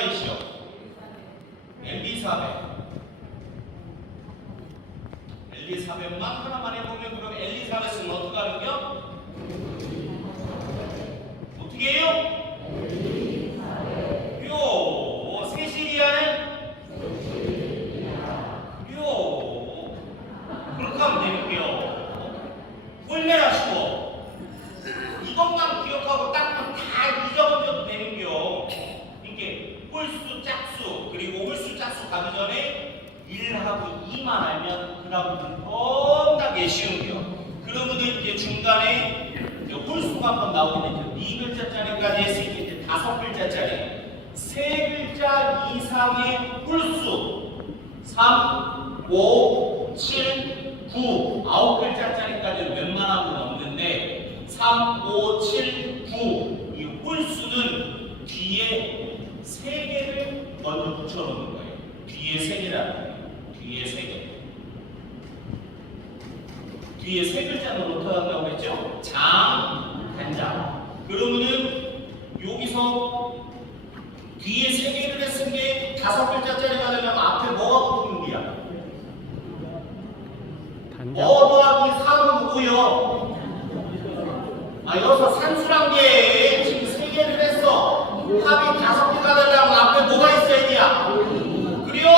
뭐가 있죠? L2 400만 하나만 해보면 그럼 L2 400은 어떻게 하는겨? 어떻게 해요? 요 세시리아는 요 그렇게 하면 되는겨. 홀매라시고 이것만 기억하고 딱 잊어버려도 되는겨. 이게 홀수 짝수 그리고 홀수 짝수 가기 전에 1하고 2만 알면 그다음부터는 엄청나게 쉬운겨. 그러면은 이제 중간에 이제 홀수가 한번 나오게 되죠. 2글자짜리까지 했을 때 이제 5글자짜리 3글자 이상의 홀수 3, 5, 7, 9 9글자짜리까지는 웬만하면 없는데 3, 5, 7, 9 이 홀수는 뒤에 3개를 먼저 붙여놓는 거예요. 뒤에 3개라는 거예요. 뒤에 3개. 뒤에 3글자는 어떻게 한다고 했죠? 장, 단장. 그러면은 여기서 뒤에 3개를 했은 게 5글자짜리가 되면 앞에 뭐가 붙는 거야? 더하기 3은 누구요? 여기서 산수란 게 지금 3개를 했어. 합이 5개가 되려면 앞에 뭐가 있어야 돼요? 그래요.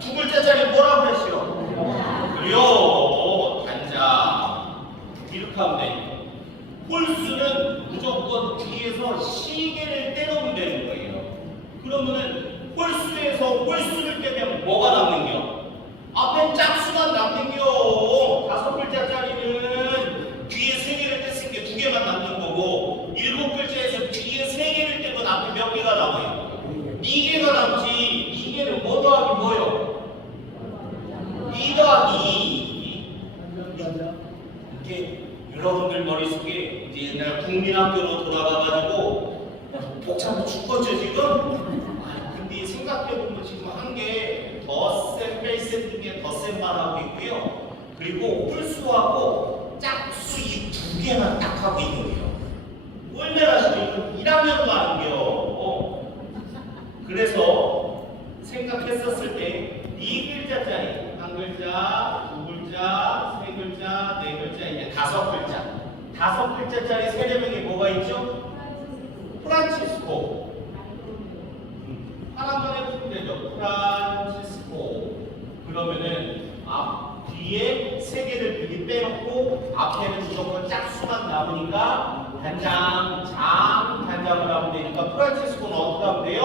2글자짜리 뭐라고 그랬어요? 그래요. 단자. 이렇게 하면 돼. 홀수는 무조건 뒤에서 시계를 때려면 되는 거예요. 그러면은 홀수에서 홀수를 떼면 뭐가 남는겨? 앞에 짝수만 남는겨. 5글자짜리는 뒤에 3개를 뗐으니까 2개만 남는 거고 7글자에서 뒤에 3개를 떼면 앞에 몇 개가 남아요? 2개가 남지. 2개는 뭐 더하기 뭐요? 2 더하기 2. 이렇게 여러분들 머릿속에 이제 옛날 국민학교로 돌아가가지고 복잡해 죽겠죠 지금? 근데 생각해보면 지금 한 게 덧셈 뺄셈 중에 덧셈만 하고 있고요. 그리고 홀수하고 짝수 이 2개만 딱 하고 있는 거예요. 꼴매라시고 이거 1학년도 아닌데요. 그래서 생각했었을 때 2글자짜리 1글자, 2글자, 3글자, 4글자 이제 5글자 5글자짜리 세례명이 뭐가 있죠? 프란치스코. 하나만 해보면 되죠. 프란치스코. 그러면은 뒤에 3개를 미리 빼놓고 앞에는 무조건 짝수만 남으니까 단장, 장, 단장을 하면 되니까 프란치스코는 어떻게 하면 돼요?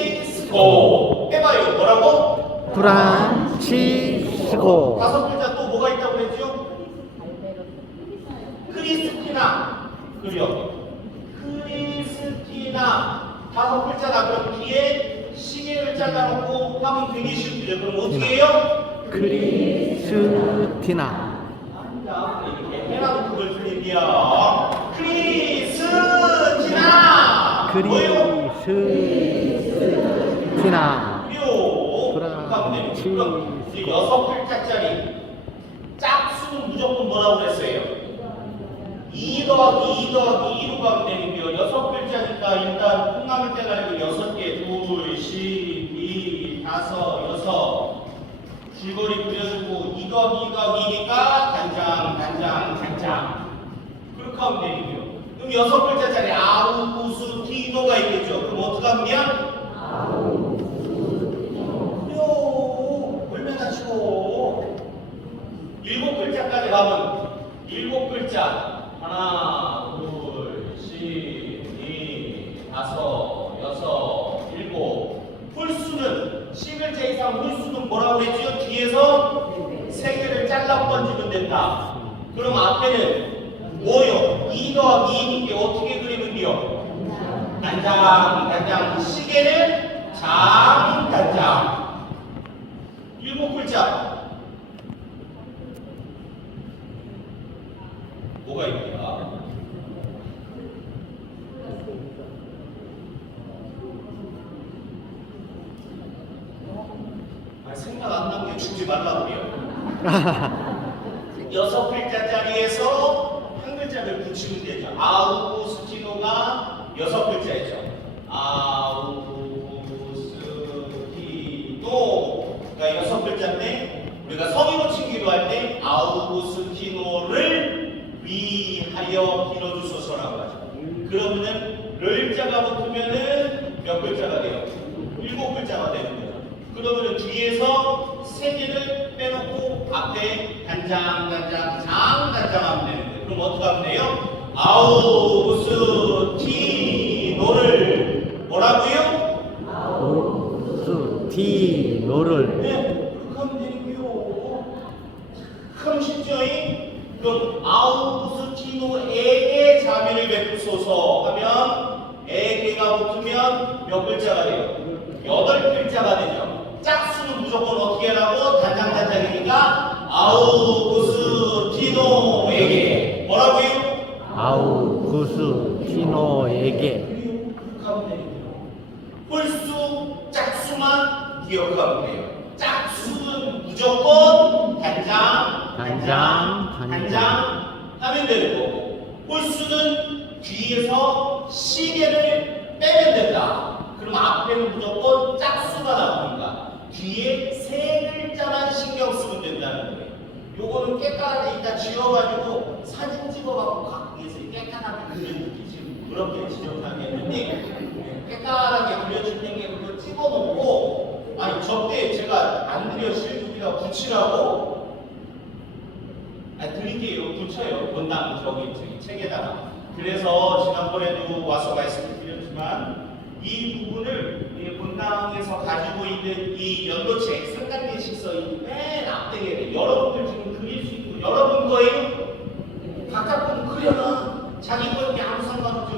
프란치스코. 해봐요. 뭐라고? 프란치스코. 5글자 또 뭐가 있다고 그랬죠? 크리스티나. 그려. 크리스티나. 5글자다. 그럼 뒤에 시계를 잘라놓고 하면 되게 쉽죠. 그럼 어떻게 해요? 크리스티나. 이렇게 해놔도 그걸 틀린디야. 크리스티나. 뭐예요? 크리스티나. 그럼 이제 6글자짜리 짝수는 무조건 뭐라고 그랬어요? 2 더하기 2 더하기 2로 가면 되는데요. 6글자니까 일단 콩나물 때가 아니고 6개, 2, 10, 2, 5, 6 줄거리 그려주고 2 더하기 2 더하기 2니까 단장, 단장, 단장 그렇게 하면 되는데요. 그럼 6글자짜리 아우, 우수, 티노가 있겠죠. 그럼 어떻게 하면 돼요? 그래요. 얼마나 쉬워. 7글자까지 가면 7글자 하나, 둘, 셋, 넷, 다섯, 여섯, 일곱. 홀수는 10글자 이상 홀수는 뭐라고 그랬죠? 뒤에서 3개를 잘라 번지면 된다. 그럼 앞에는 뭐요? 2 더하기 2니까 어떻게 그리면 돼요? 단장, 단장. 시계는 장, 단장. 7글자. 뭐가 있냐? 생각 안 나게 주지 말라고요. 6글자짜리에서 한 글자를 붙이면 되죠. 아우구스티노가 여섯 글자였죠. 아우구스티노가 여섯 글자인데 우리가 성인호 친기도 할 때 아우구스티노를 위하여 빌어주소서라고 하죠. 그러면은 를자가 붙으면은 몇 글자가 돼요? 일곱 글자가 되는 거죠. 그러면은 뒤에서 세 개를 빼놓고 앞에 단장 하면 되는 거예요. 그럼 어떻게 하면 돼요? 아우구스티노를 뭐라고요? 아우구스티노를. 네, 그렇게 하면 되는데요. 참 쉽죠? 그럼 아우구스티노에게 자비를 베푸소서 하면 에게가 붙으면 몇 글자가 돼요? 여덟 글자가 되죠. 짝수는 무조건 어떻게 하라고? 단장이니까 아우구스티노에게 뭐라고요? 아우구스티노에게. 그리고 하면 되는데요. 홀수 짝수만 기억하면 돼요. 짝수는 무조건 단장 하면 되는 거고, 홀수는 뒤에서 시계를 빼면 된다. 그럼 앞에는 무조건 짝수가 나오니까 뒤에 세 글자만 신경 쓰면 된다는 거예요. 요거는 깨끗하게 일단 지워가지고 사진 찍어갖고 각기에서 깨끗하게 그려주지. 그렇게 지적하게 했는데 깨끗하게 그려줄 때 그거 찍어놓고, 아니 저때 제가 안 그려 실수기가 붙이라고 드릴게요. 붙여요. 본당 저기 책에다가. 그래서 지난번에도 와서 말씀을 드렸지만 이 부분을 본당에서 가지고 있는 이 연도책 3단계씩 써있는 맨 앞대에 여러분들 지금 그릴 수 있고 여러분 거예요. 각각 분 그려놔. 자기 거 이렇게 아무 상관없이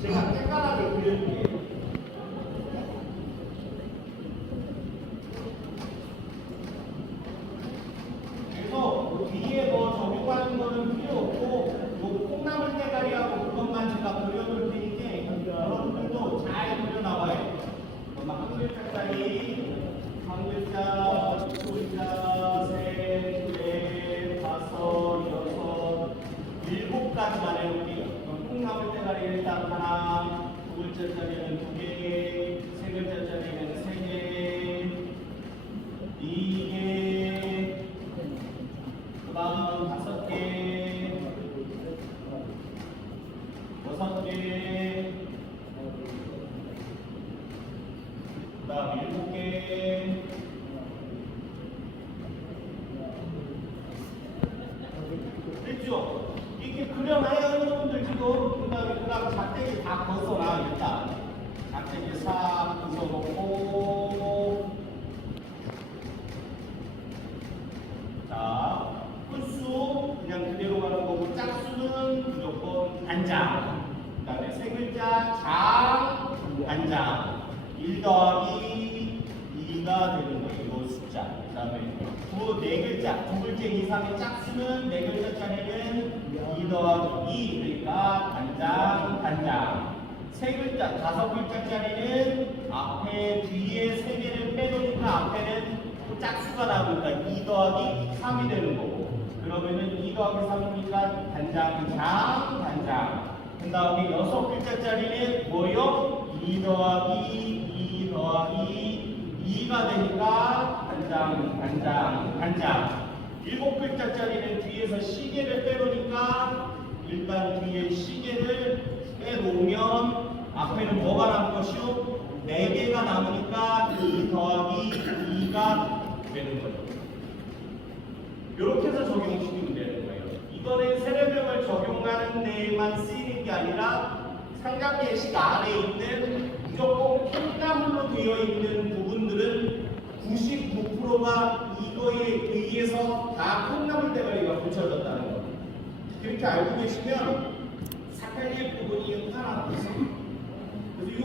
제가 깨끗하게 그려줄게요. 그래서 뒤에 뭐 적용하는 거는 필요 없고 요 콩나물 대가리하고 그것만 제가 그려줄 테니까 여러분들도 잘 그려나와요. 한 글자짜리 한 글자, 두 글자, 셋, 넷, 다섯, 여섯, 일곱 가지만 해볼게요. 그럼 콩나물 대가리 일단 하나, 두 글자짜리는 두 개, 세 글자짜리는 세 개, 네 개, 그 다음 다섯 개, 여섯 개, 그 다음 일곱 개, 됐죠? 이렇게 그려놔요 여러분들 지금. 그 다음에 작대기 다 벗어놔. 일단 작대기 싹 벗어놓고, 자 홀수 그냥 그대로 가는 거고, 짝수는 무조건 단장. 그 다음에 세 글자 단장 1 더하기 2가 되는 거예요. 이 숫자. 그 다음에 네 글자, 두 글자 이상의 짝수는 네 글자짜리는 2 더하기 2, 그러니까 단장. 세 글자, 다섯 글자짜리는 앞에 뒤에 세 개를 빼놓으니까 앞에는 짝수가 나오니까 2 더하기 3이 되는 거고, 그러면은 2 더하기 3이니까 단장. 그 다음에 여섯 글자짜리는 뭐요? 2 더하기 2가 되니까 단장. 일곱 글자짜리는 뒤에서 시계를 빼놓으니까 일단 뒤에 시계를 빼놓으면 앞에는 뭐가 남을 것이요? 4개가 남으니까 2 더하기 2가 되는 거죠. 이렇게 해서 적용시키면 되는 거예요. 이거는 세례명을 적용하는 데에만 쓰이는 게 아니라 상장예식 안에 있는 무조건 콩나물로 되어 있는 부분들은 99%가 이거에 의해서 다 콩나물 대가리가 붙여졌다는 거. 그렇게 알고 계시면 삭발릴 부분이 하나 있어요. 그래서 이거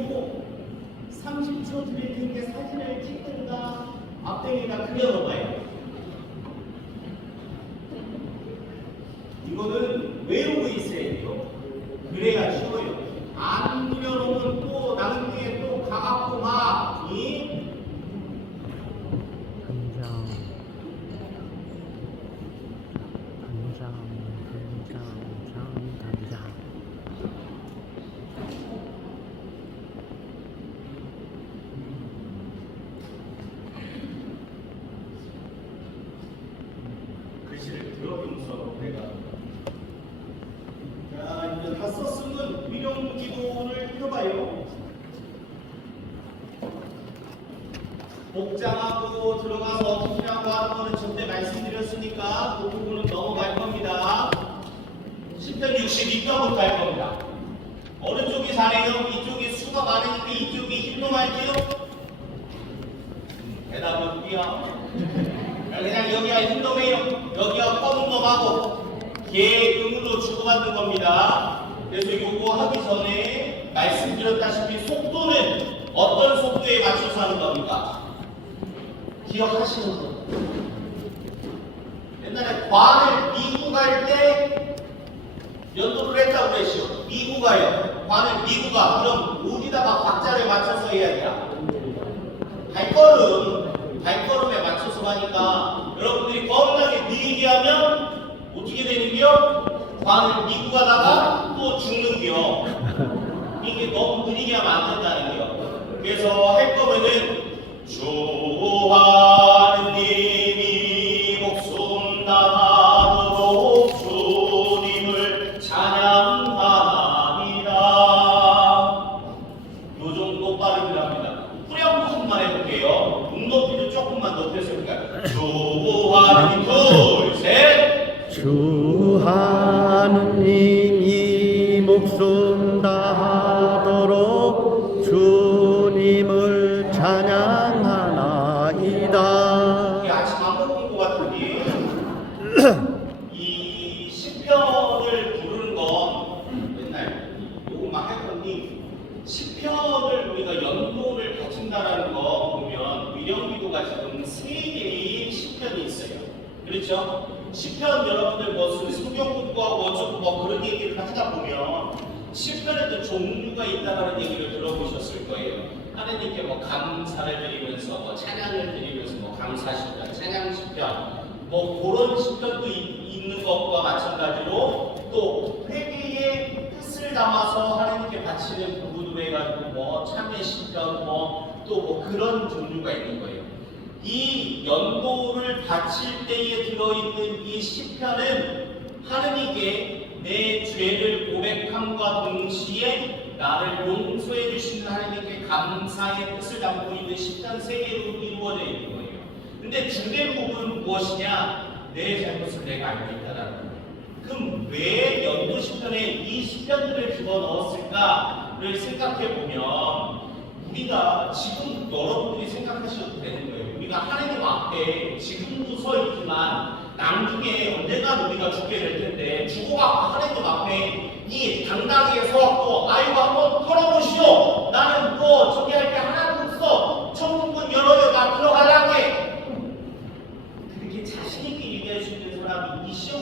30초 드릴 테니까 사진을 찍든가 앞댕이가 그려놓아요. 이거는 외우고 있어야 돼요. 그래야 쉬워요. 안 그려놓으면 또 나중에 또 가갖고 막 단장. 그런 기도를 해봐요. 복장하고 들어가서 어떻게 하고 하는 거는 전때 말씀드렸으니까 그 부분은 넘어갈 겁니다. 10편 62편부터 할 겁니다. 어느 쪽이 잘해요? 이쪽이 수가 많으니까 이쪽이 힘도 많지요? 대답은 띄어. 그냥 여기가 힘돔이에요. 여기가 뻔돔하고 개음으로 주고받는 겁니다. 그래서 요거 하기 전에 말씀드렸다시피 속도는 어떤 속도에 맞춰서 하는 겁니까? 기억하시는 분. 옛날에 관을 미국 갈 때 연도를 했다고 그랬죠. 미국 가요. 관을 미국 가. 그럼 어디다가 박자를 맞춰서 해야 돼요? 발걸음에 맞춰서 가니까 여러분들이 겁나게 느리게 하면 어떻게 되는겨? 관을 미국 가다가 또 죽는겨. 이게 너무 느리게 하면 안 된다는겨. 그래서 할 거면은 주 하느님이 목숨 다하도록 주님을 찬양하나이다. 요 정도 빠르기랍니다. 후렴구만 해볼게요. 눈높이도 조금만 높여서 해볼까요? 주 하느님 둘, 셋. 주 하느님이 목숨 다하도록 주님을 찬양하나이다. 이게 아침 안 먹은 것 같은데 이 시편을 부르는 건 맨날 요거만 했더니 시편을 우리가 연도를 갖춘다라는 거 보면 위령기도가 지금 3개의 시편이 있어요. 그렇죠? 시편 여러분들 무슨 성경 공부하고 어쩌고 뭐 그런 얘기를 하다 보면 시편에도 종류가 있다는 얘기를 들어보셨을 거예요. 하나님께 뭐 감사를 드리면서 뭐 찬양을 드리면서 뭐 감사시편, 찬양시편 뭐 그런 시편도 있는 것과 마찬가지로 또 회개의 뜻을 담아서 하나님께 바치는 부분으로 해가지고 뭐 참회시편 뭐 또 뭐 그런 종류가 있는 거예요. 이 연도를 바칠 때에 들어있는 이 시편은 하느님께 내 죄를 고백함과 동시에 나를 용서해 주시는 하나님께 감사의 뜻을 담고 있는 시편 3개로 이루어져 있는 거예요. 근데 중요한 부분은 무엇이냐? 내 잘못을 내가 알고 있다라는 거예요. 그럼 왜 연도 시편에 이 시편들을 집어넣었을까를 생각해 보면 우리가 지금 여러분들이 생각하셔도 되는 거예요. 우리가 하나님 앞에 지금도 서 있지만 나중에 언젠가 우리가 죽게 될 텐데 죽어갖고 하나님 앞에 이 당당하게 서갖고 아이고 한번 털어보시오. 나는 뭐 저기 할 게 하나도 없어. 천국문 열어요. 나 들어가려게. 그렇게 자신있게 얘기할 수 있는 사람이 있어?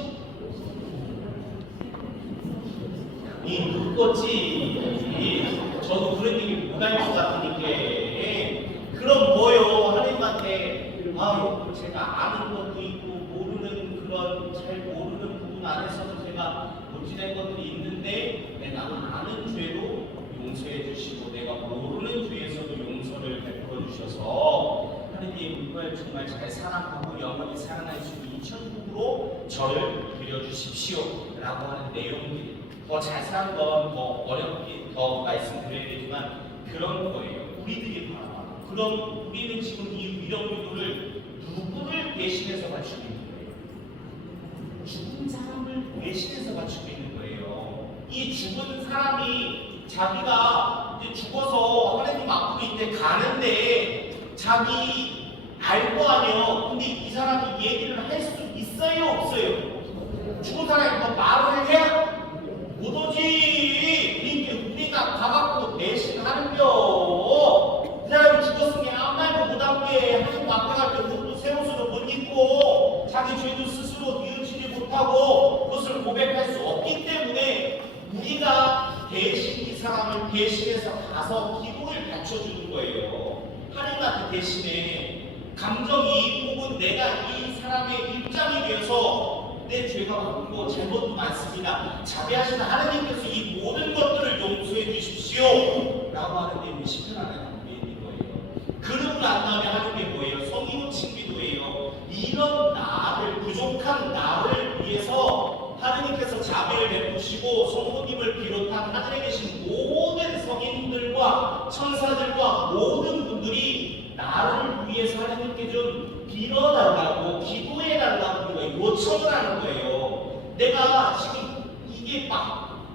이 눕겠지. 저도 그런 얘기 못할 것 같으니까. 그럼 뭐요? 하나님한테 아유 제가 아는 것도 있고 모르는 그런 잘 모르는 부분 안에서도 제가 못지된 것들이 있는데 내가 아는 죄도 용서해 주시고 내가 모르는 죄에서도 용서를 베풀어 주셔서 하나님 정말 잘 사랑하고 영원히 사랑할 수 있는 천국으로 저를 들여주십시오 라고 하는 내용들이 더 자세한 건 더 어렵게 더 말씀드려야 되지만 그런 거예요. 우리들이 바라봐. 그럼 우리는 지금 이 위령기도를 누구를 대신해서 바치고 있는 거예요? 죽은 사람을 대신해서 바치고 있는 거예요. 이 죽은 사람이 자기가 이제 죽어서 하나님 앞으로 이제 가는데 자기 알 거 아니에요. 근데 이 사람이 얘기를 할 수 있어요, 없어요? 죽은 사람이 뭐 말을 해? 못오지. 이게 우리가 가갖고 대신하는겨. 그 사람이 죽었으니 아무 말도 못하게 하나님 앞에 갈 때 옷도 새 옷으로 못 입고 자기 죄도 스스로 뉘우치지 못하고 그것을 고백할 수 없기 때문에 우리가 대신 이 사람을 대신해서 가서 기도를 바쳐주는 거예요. 하나님한테 대신에 감정이입 혹은 내가 이 사람의 입장이 되어서 내 죄가 많고 잘못도 많습니다. 자비하시는 하나님께서 이 모든 것들을 용서해 주십시오 라고 하는 내용이 시편 안에 담겨 있는 거예요. 그러고 난 다음에 하는 게 뭐예요? 성의로친 기도예요. 이런 나를 부족한 나를 위해서 하나님께서 자비를 베푸시고 성모님을 비롯한 하늘에 계신 모든 성인들과 천사들과 모든 분들이 나를 위해서 하나님께 좀 빌어달라고 기도해달라고 요청을 하는 거예요. 내가 지금 이게 막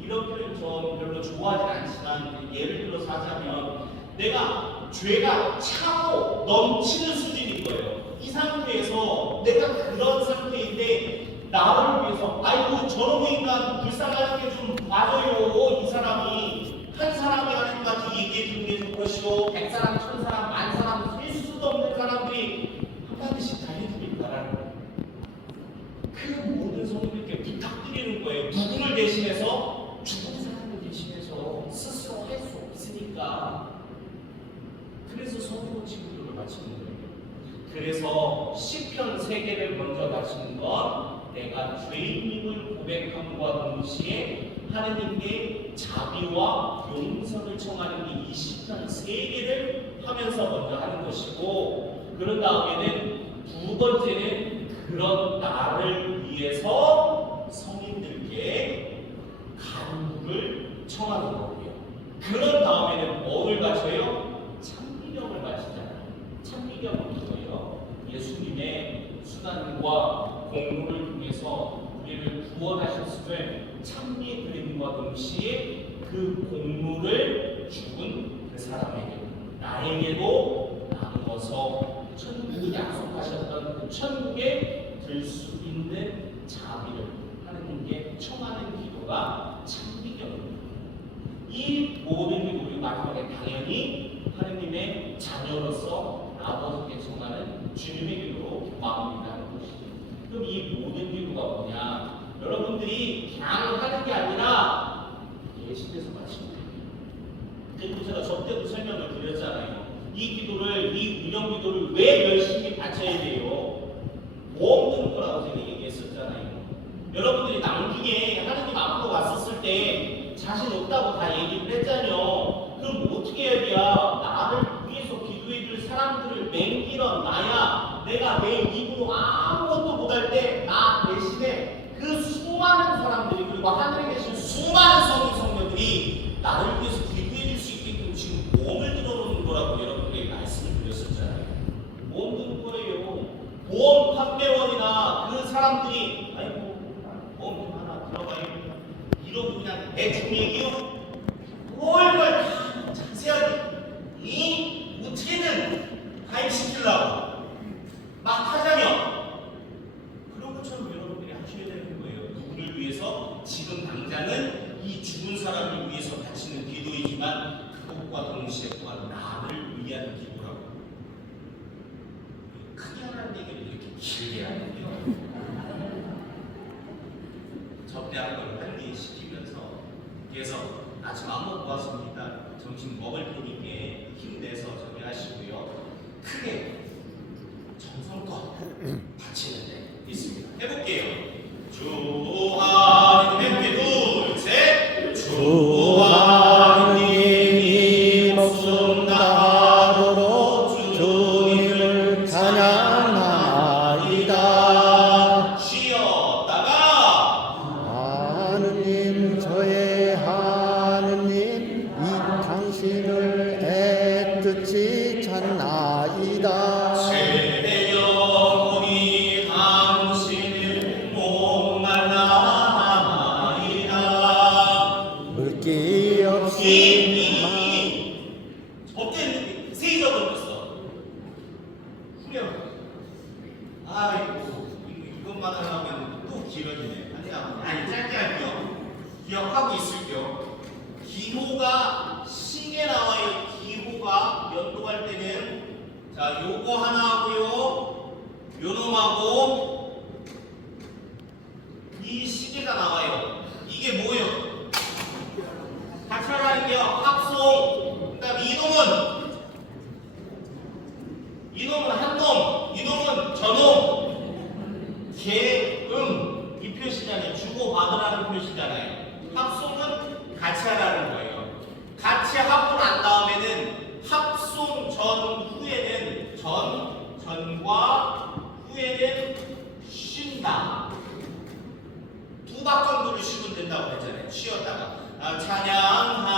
이런 표현 좀 별로 좋아하진 않지만 예를 들어서 하자면 내가 죄가 차고 넘치는 수준인 거예요. 이 상태에서 내가 그런 상태인데 나를 위해서 아이고 저놈의 인간 불쌍하게 좀 봐줘요. 이 사람이 한 사람이 하나님한테 얘기해 주는 게 좋을 것이고 100사람, 1000사람, 10,000사람 셀 수도 없는 사람들이 한마디씩 다 해주니까 그 모든 성도들께 부탁드리는 거예요. 누구를 대신해서? 죽은 사람을 대신해서 스스로 할 수 없으니까. 그래서 성도 친구들을 바치는 거예요. 그래서 시편 3개를 먼저 바치는 건 내가 죄인임을 고백함과 동시에 하느님께 자비와 용서를 청하는 게 이 시편 3개를 하면서 먼저 하는 것이고, 그런 다음에는 두 번째는 그런 나를 위해서 성인들께 간구를 청하는 거고요. 그런 다음에는 뭐를 바쳐요? 참미경을 바치잖아요. 참미경은 뭐예요? 예수님의 수단과 공로를 통해서 우리를 구원하셨음을 찬미 드림과 동시에 그 공로를 죽은 그 사람에게 나에게도 나누어서 천국을 약속하셨던 그 천국에 들 수 있는 자비를 하느님께 청하는 기도가 참미경입니다. 이 모든 기도를 마지막에 당연히 하느님의 자녀로서 아버지께 청하는 주님의 기도로 마무리하는 것이죠. 그럼 이 모든 기도가 뭐냐? 여러분들이 그냥 하는 게 아니라 예식에서 마치는 거예요. 그리고 제가 저 때도 설명을 드렸잖아요. 이 기도를, 이 운영 기도를 왜 열심히 바쳐야 돼요? 보험 드는 거라고 제가 얘기했었잖아요. 여러분들이 남기에 하느님 앞으로 왔었을 때 자신 없다고 다 얘기를 했잖아요. 그럼 어떻게 해야 돼요? 나를 위해서 기도해 줄 사람들을 맹기런 나야. 내가 내 입으로 아무것도 못할 때 나 대신에 그 수많은 사람들이, 그리고 하늘에 계신 수많은 성인 성녀들이 나를 위해서 기도해 줄 수 있게끔 지금 보험을 들어놓는 거라고 여러분들에게 말씀을 드렸었잖아요. 보험 드는 거예요. 보험 판매원이나 그 사람들이 아이고 보험 좀 하나 들어가요 이러고 그냥 대충 얘기요. 뭘 다 자세하게 이 어떻게든 가입시키려고 막 하자면 그런 것처럼 여러분들이 하셔야 되는 거예요. 누구를 위해서? 지금 당장은 이 죽은 사람을 위해서 바치는 기도이지만 그것과 동시에 또한 나를 위한 기도라고. 크게 하라는 얘기를 이렇게 길게 하는데요. 접대한 걸 빨리 시키면서 그래서 아침 안 먹고 왔습니다. 점심 먹을 테니까 힘내서 정리하시고요. 크게 정성껏 바치는 데 있습니다. 해볼게요. 주 하나님 함께 둘, 셋. 주 하나님 목숨 다하도록 주님을 찬양하나이다. 쉬었다가 하느님 저의 하느님 이 당신을 애뜻이 찾나이다. 새 영혼이 당신을 목말라하나이다. 물기 없이 업된 세 잊어버렸어. 후렴. 아이고 이것만 하면 또 길어지네. 아니 짧게 할게요. 기억하고 있을게요. 기호가 시계 나와요. 기호가 연도할 때는 자 요거 하나 하고요. 요놈하고 이 시계가 나와요. 이게 뭐예요? 같이 하라는 게요. 합송. 그다음 이놈은 한 놈, 이놈은 저놈. 개음 이 표시잖아요. 주고 받으라는 표시잖아요. 합송은 같이 하라는 거예요. 같이 하고 난 다음에는 합송 전 후에는 전과 후에는 쉰다. 두 박 정도를 쉬면 된다고 했잖아요. 쉬었다가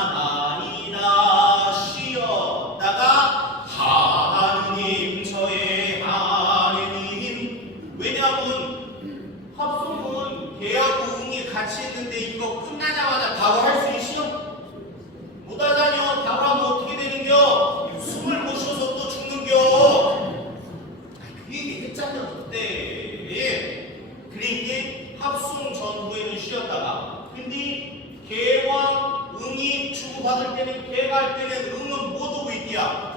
찬양하나이다 쉬었다가 하느님 저의 하느님. 왜냐하면 합성은 개하고 응이 같이 했는데 이거 끝나자마자 바로 할 수 있어? 못하자뇨. 바로 하면 어떻게 되는겨? 숨을 못 쉬어서 또 죽는겨. 그 얘기 했잖아요 그때. 그러니까 합성 전후에는 쉬었다가, 근데 개와 응이 주고받을 때는, 개가 할 때는 응은 못 오고 있디야.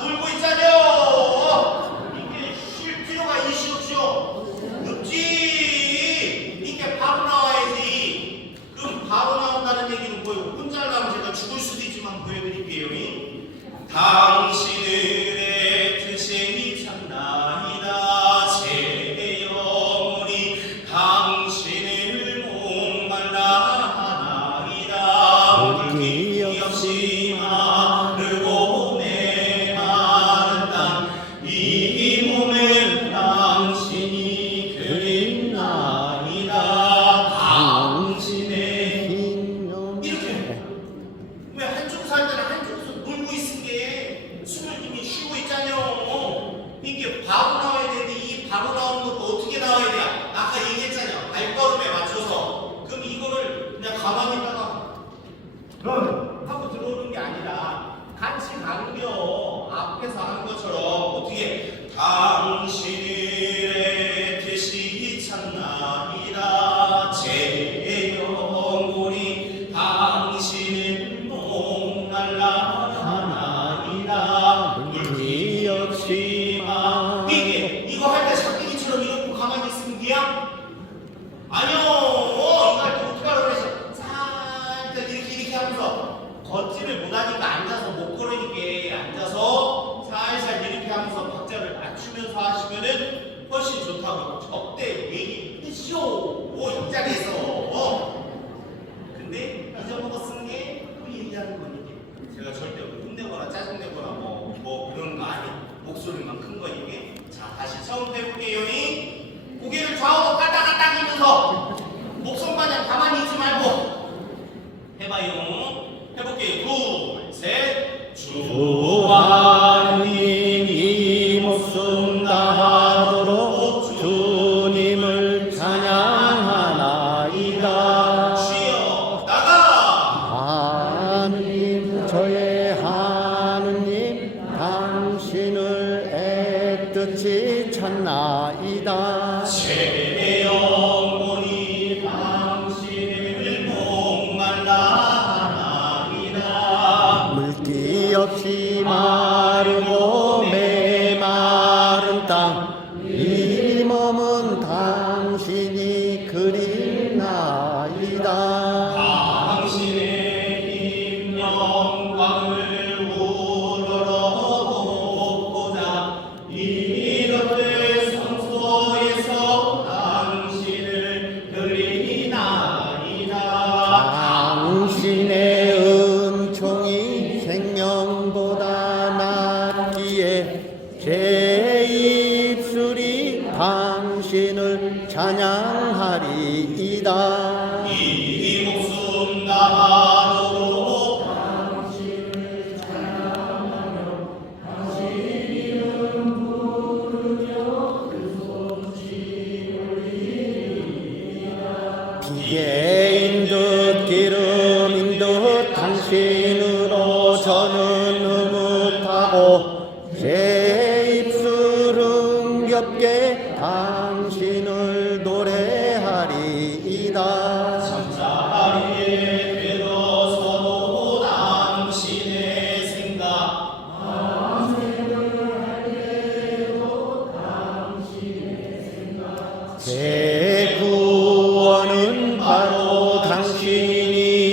놀고 있자뇨. 이게 쉴 필요가 있시 없시오? 없지. 이게 바로 나와야지. 그럼 바로 나온다는 얘기는 뭐예요? 혼자 하려면 제가 죽을 수도 있지만 보여드릴게요. 당신의 뜻이 참나이다 제 영혼이 당신을 목말라 하나이다. 물기 없이 마르고 메마른 땅 이 몸을 당신이 그린나이다. 당신의 이렇게. 왜 한쪽 살 때는 한쪽에서 놀고 있은 게 숨을 이미 쉬고 있잖아요. 이게 바로 나와야 되는데 이 바로 나오는 것도 어떻게 나와야 돼? 아까 얘기했잖아요. 발걸음에 맞춰서. 그럼 이거를 그냥 가만히 있다가 하고 들어오는 게 아니라 같이 가는겨. 앞에서 하는 것처럼 어떻게 당신의 뜻이 참나이다 제 영혼이 당신을 목말라 하나이다. 물기 없이 이거 할 때 삭대기처럼 이러고 가만히 있으면 게야? 아니요. 이거 할 때 어떻게 하라고 그랬어? 살짝 이렇게 하면서 걷지를 못하니까 앉아서 못 걸으니까 앉아서 살살 이렇게 하면서 박자를 맞추면서 하시면은 훨씬 좋다고 적대 얘기했쇼. 이 자리에서. 근데 잊어먹었은 게 또 얘기하는 거니까 제가 절대 혼내거나 짜증내거나 뭐 그런 거 아니. 목소리만 큰 거니까. 자, 다시 처음부터 해볼게요. 고개를 좌우로 까딱까딱이면서 목소리 마냥 가만히 있지 말고 해봐요. 해볼게요. 둘, 셋. 주 하나님 이 목숨 다하도록 주님을 찬양하나이다. 쉬었다가 하느님 저의 하느님 당신을 애뜻이 찾나이다. 제 영혼이 당신을 목말라 하나이다. 물기 없이 마르고 메마른 땅 이 몸은 당신이 그리나이다. 당신의 힘 영광을 우러러보고자 이렇게 성소에서 당신을 그리나이다. 당신의 은총이 생명보다 낫기에 제 입술이 당신을 찬양하리이다. 이 목숨 다하도록 비계인 듯 기름인 듯 당신으로 저는 흐뭇하고 제 입술 흥겹게 당신을 노래하리이다. 자리에 들어서도 당신의 생각 제 구원은 바로 당신이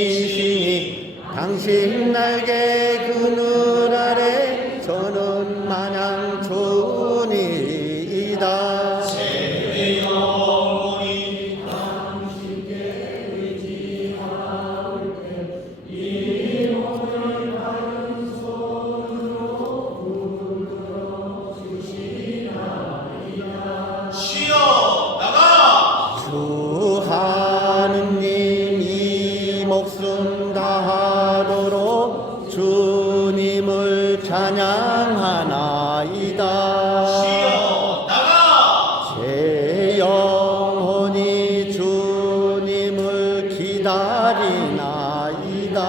기다리나이다.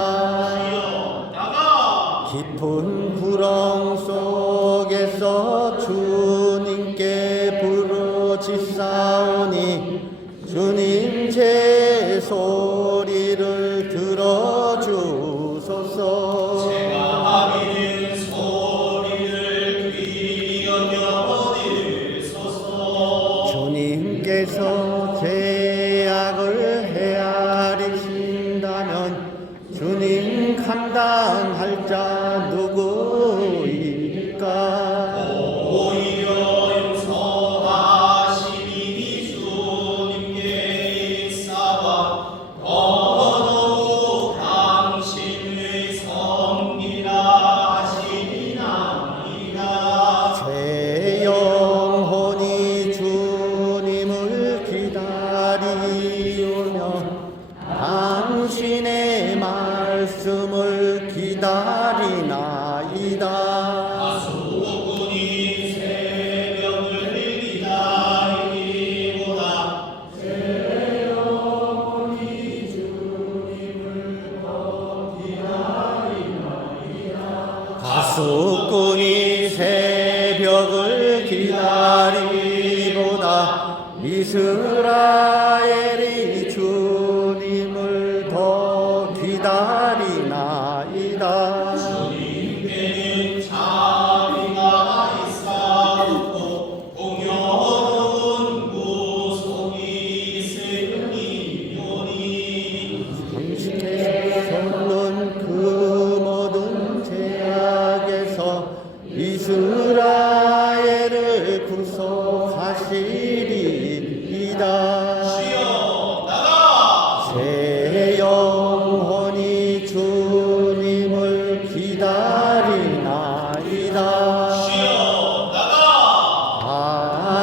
나가 깊은 구렁 속에서 주님께 부르짖사오니 주님 제 소리를 들어주소서. 제가 하기는 소리를 귀 여겨드리소서. 주님께서 죄악을 헤아리신다면 주님 감당할 자 누구일까? 오히려 용서하시니 주님께 있사와 더더욱 당신의 섬기라 하시니나이다. 제 영혼이 주님을 기다리며 당신의 말씀을 기다리나이다. 수군이 새벽을 기다리기보다 가수꾼이 새벽을 기다리보다 이스라엘이 주님을 더 기다리나이다. 주님께는 자비가 있사옵고 공평한 구속이 있으니오니 당신께서는 그 모든 죄악에서 이스라엘을 구속하시리이다. 주여 나가 제 영혼이 주님을 기다리나이다. 주여 나가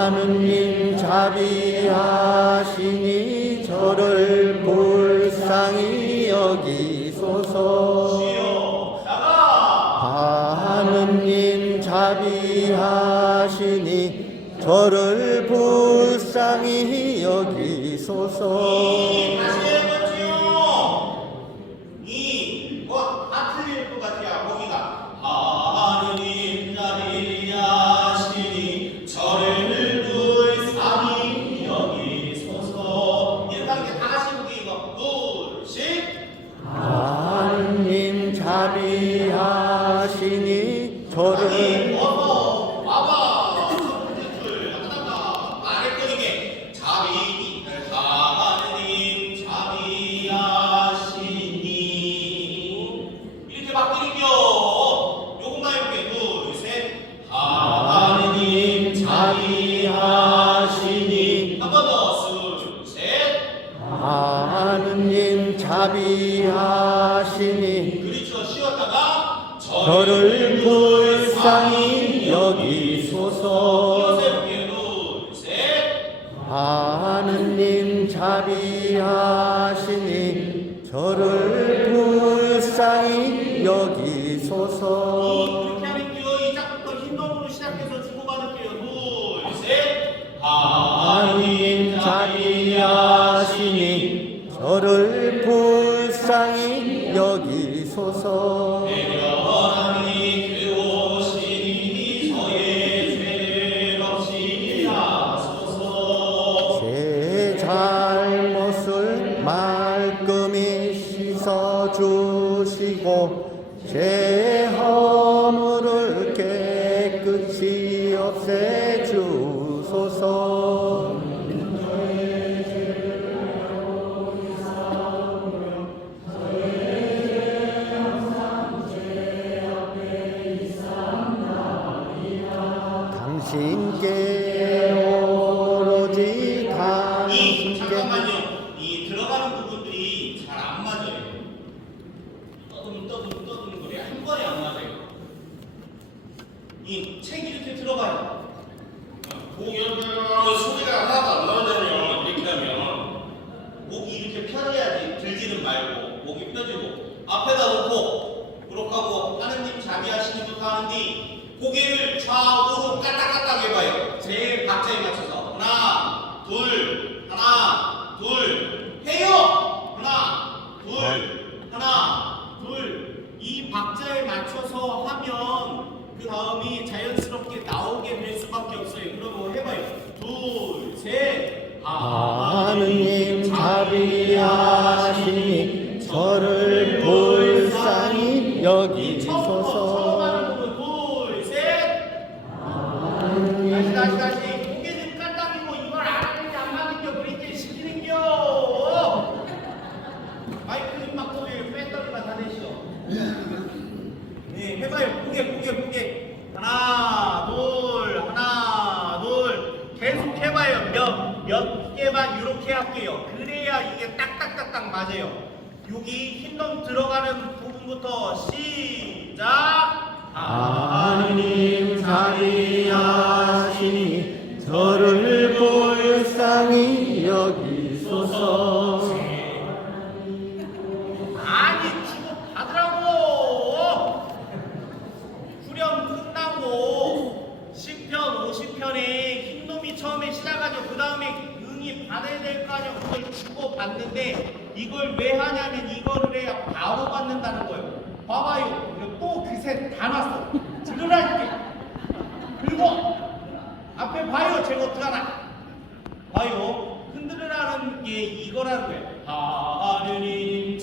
하느님 자비하시니 저를 불쌍히 여기소서. 주여 나가 하느님 자비하시니 저를 불쌍히 여기소서. 다시 해보지요. 다 틀릴 것 같아요. 거기가 하느님 자비하시니 저를 불쌍히 여기소서. 이렇게 하는 게다 같이 보기 이거 둘씩 하느님 자비하시니 저를 어서 와봐. 첫 번째 줄 하다가 말했거든요. 하느님 자비하시니 이렇게 막 드리며 요것만 해볼게. 둘, 셋. 하느님 자비하시니 한 번 더. 둘, 셋. 하느님 자비하시니 그렇죠. 쉬었다가 저를 불쌍히 여기소서. 세울게요. 둘, 셋. 하느님 자비하시니 저를 불쌍히 여기소서. 이렇게 하는게요. 이 짝부터 흰 놈으로 시작해서 주고받을게요. 둘, 셋. 하느님 자비하시니 저를 불쌍히 여기소서. 하나님 괴로우시니 저의 죄를 없이 하소서. 제 잘못을 말끔히 씻어주시고 제 허물을 깨끗이 없애주소서. 당신께 오로지 당신께 잠깐만요. 이 들어가는 부분들이 잘 안 맞아요. 떠드는 거리 한 번에 안 맞아요. 이 책이 이렇게 들어가요. 소리가 하나도 안 나오잖아요. 이렇게 하면 목이 이렇게 펴져야지 들지는 말고 목이 펴지고 앞에다 놓고 그렇게 하고 하느님 자비하시니부터 하는 뒤 고개를 좌우로 까딱까딱 해봐요. 제일 박자에 맞춰서 하나 둘 해요. 하나 저를 불쌍히 처음 여기소서. 하는 부분 둘, 셋. 다시 고개 좀 까딱이고 이걸 안 하는지 안 맞는겨 그랬지 시키는겨. 마이크 좀 막 거기 배터리가 다 되시오. 네 해봐요. 고개 하나 둘 계속 해봐요. 몇 개만 이렇게 할게요. 그래야 이게 딱딱딱딱 맞아요. 여기 힘 좀 들어가는 부분부터 시작. 하느님 자비하시니 저를 불쌍히 여기소서. 아니 주고 받으라고. 후렴 끝나고 시편 50편에 흰놈이 처음에 시작하죠. 그 다음에 응이 받아야 될 거 아니야. 그걸 주고 받는데 이걸 왜 하냐면 이거를 해야 바로 받는다는 거예요. 봐봐요. 이거 또 그새 다 놨어. 들으라니까. 그리고 앞에 봐요. 제가 어떡하나. 봐요. 흔들으라는 게 이거라는 거예요. 하느님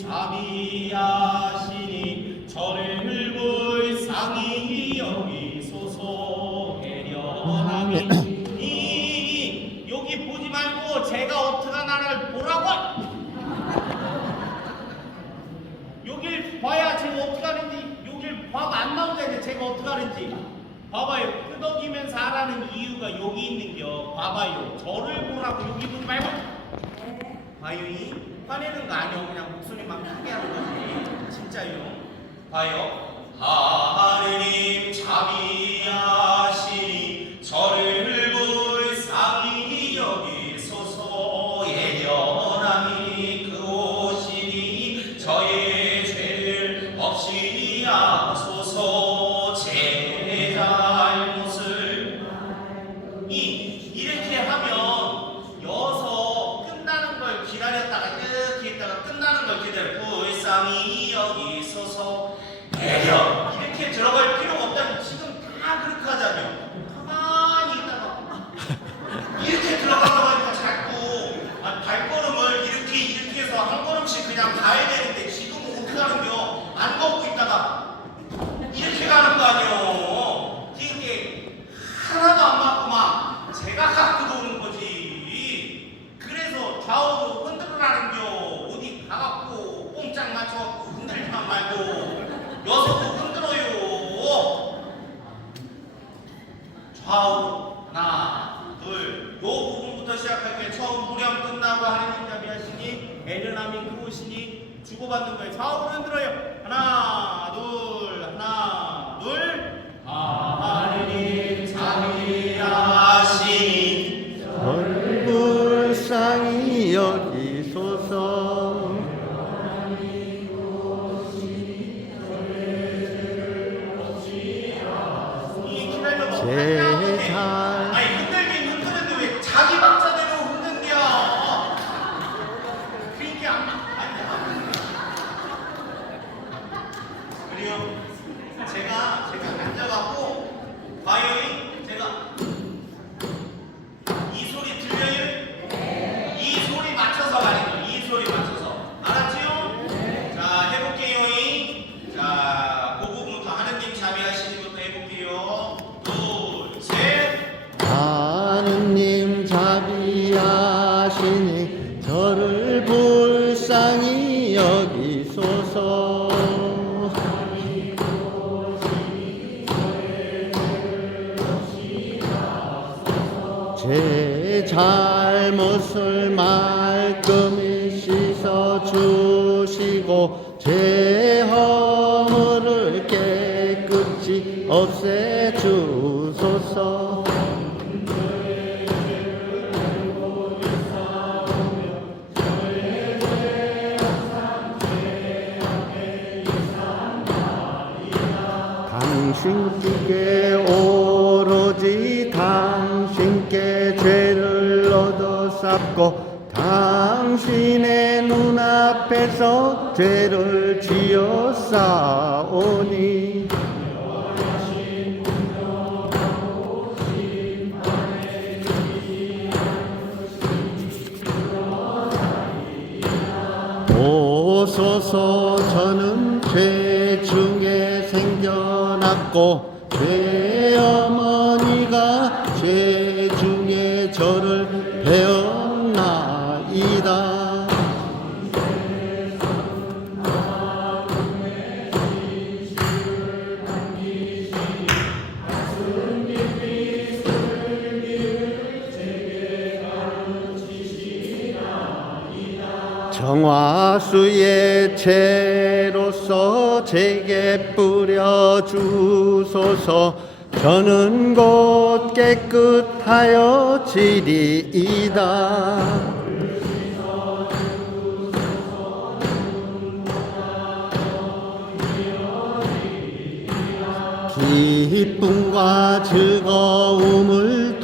자비하시니 저를 불쌍히 여기소서. 배려하니 여기 보지 말고 제가 어떡하나를 보라고. 여길 봐야 제가 어떡하는지. 여길 봐가 안 나오잖아요. 제가 어떡하는지. 봐봐요. 끄덕이면서 하라는 이유가 여기 있는겨. 봐봐요. 저를 보라고 여기 보지 말고. 봐요. 이 화내는 거 아니야. 그냥 목소리만 크게 하는 거지. 진짜요. 봐요. 하느님 자비하시니 저를 불쌍히 여기소서. 예련함이 그오시니 저의 죄를 없이 하소서. 제 잘못을 이렇게 하면 여서 끝나는 걸 기다렸다가 이렇게 있다가 끝나는 걸 기다려. 불쌍히 여기소서. 배려 이렇게 들어갈 필요가 없다면 지금 다 그렇게 하자며. 가만히 있다가 이렇게 들어가려고 하니까 자꾸 발걸음을 이렇게 해서 한 걸음씩 그냥 가야 되는데 지금은 어떻게 하는겨. 안 걷고 있다가 이렇게 가는 거 아니오. 이게 하나도 안 맞구만. 제가 갖고 도는 거지. 그래서 좌우로 흔들으라는겨. 어디 가갖고 꼼짝 맞춰갖고 흔들지만 말고 여섯도 흔들어요. 좌우 하나 둘. 요 부분부터 시작할게요. 처음 후렴 끝나고 하느님 자비하시니 애련함이 그우시니 주고받는 거예요. 좌우로 흔들어요. 하나 둘. 하느님 자비하시니 저를 불쌍히 여기소서. 기다려봐. 제잘 아니 흔들긴 흔드는데 왜 자기 박자대로 흔든겨. 그러니까 아니 그래요. 제가 앉아갖고 봐요. 제가 이 소리 들려요? 이 소리 맞춰서 가는 거예요. 이 소리 맞춰서. 알았지요? 자 해볼게요. 자 그 부분부터 하느님 자비하시니부터 해볼게요. 둘 셋. 하느님 자비하시니 저를 불쌍히 여기소서. 제 잘못을 말끔히 씻어 주시고 제 허물을 깨끗이 없애 주소서. 당신께 오로지 당신께 죄를 얻어 쌓고 당신의 눈앞에서 죄를 지어 싸우니 보소서. 저는 죄 중에 생겨났고 죄 어머니가 죄 중에 저를 배웠나이다. 정화수의 채로서 제게 뿌려주소서. 저는 곧 깨끗하여 지리이다. 기쁨과 즐거움을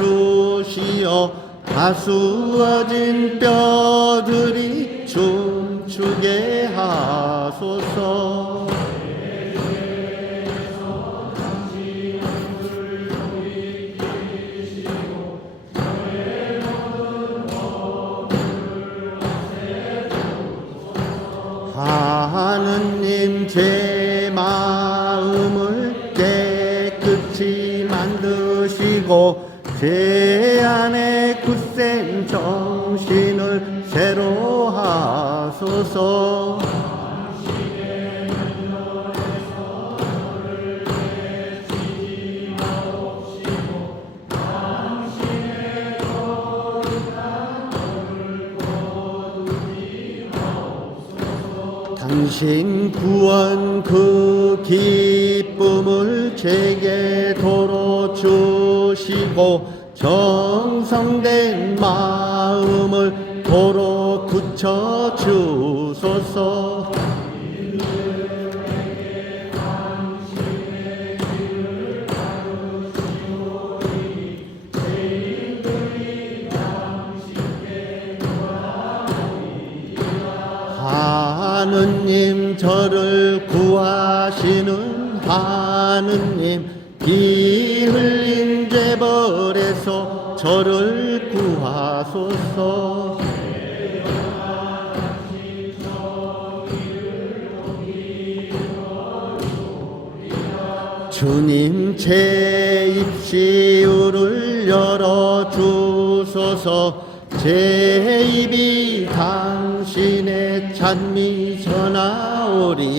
돌려주시어 가수어진 뼈들이 춤추게 하소서. 하느님 제 마음을 깨끗이 만드시고 제 안에 굳센 정신을 새로 하소서. 당신 구원 그 기쁨을 제게 도로 주시고 정성된 마음을 도로 굳혀 주소서. 하느님 저를 구하시는 하느님 피 흘린 죄벌에서 저를 구하소서. 주님 제 입시울을 열어주소서. 제 입이 당신의 찬미 전하오리이니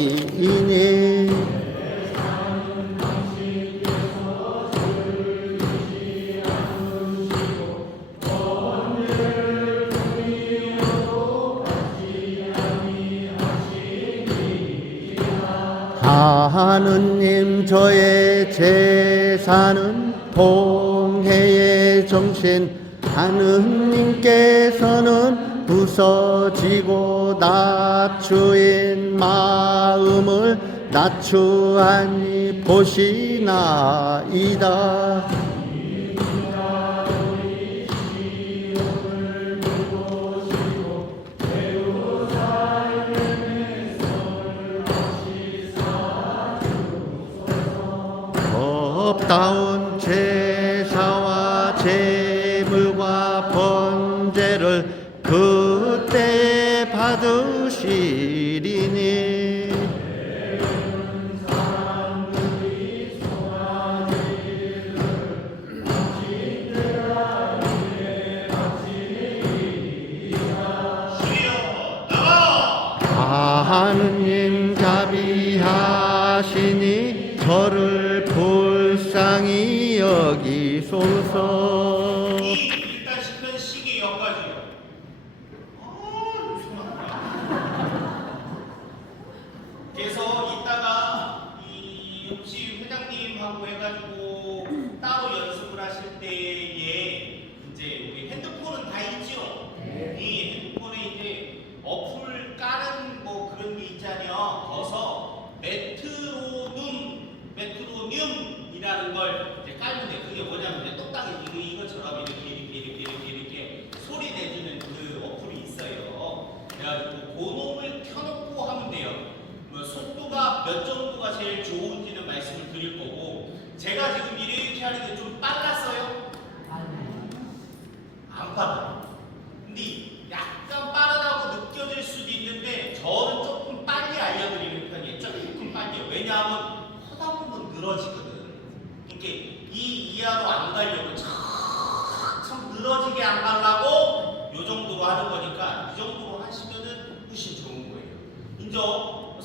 하느님 저의 제사는 통회의 정신 하느님께서는 부서지고 낮추인 마음을 낮추하니 보시나이다. 법다운 제사와 제물과 번제를 그때 받으시리니 하느님 자비하시니 저를 불쌍히 여기소서. 일단 싶은 시기 여기까지요. 그래서 이따가 이 혹시 회장님하고 해가지고 따로 연습을 하실 때에 이제 우리 핸드폰은 다 있죠? 이 핸드폰에 이제 어플 까는 뭐 그런 게 있잖아요. 거기서 메트로늄이라는 걸 이제 깔는데 그게 뭐냐면 이제 똑딱이 이것처럼 이렇게 소리 내주는 그 어플이 있어요. 그래가지고 고놈을 켜놓고 하면 돼요. 뭐 속도가 몇 정도가 제일 좋은지는 말씀을 드릴 거고 제가 지금 이렇게 하는데 좀 빨랐어요? 안 빨라요. 근데 약간 빠르다고 느껴질 수도 있는데 왜냐하면 하다 보면 늘어지거든. 이렇게 이 이하로 안 가려고 참 늘어지게 안 가려고 요 정도로 하는 거니까 이 정도로 하시면은 훨씬 좋은 거예요. 이제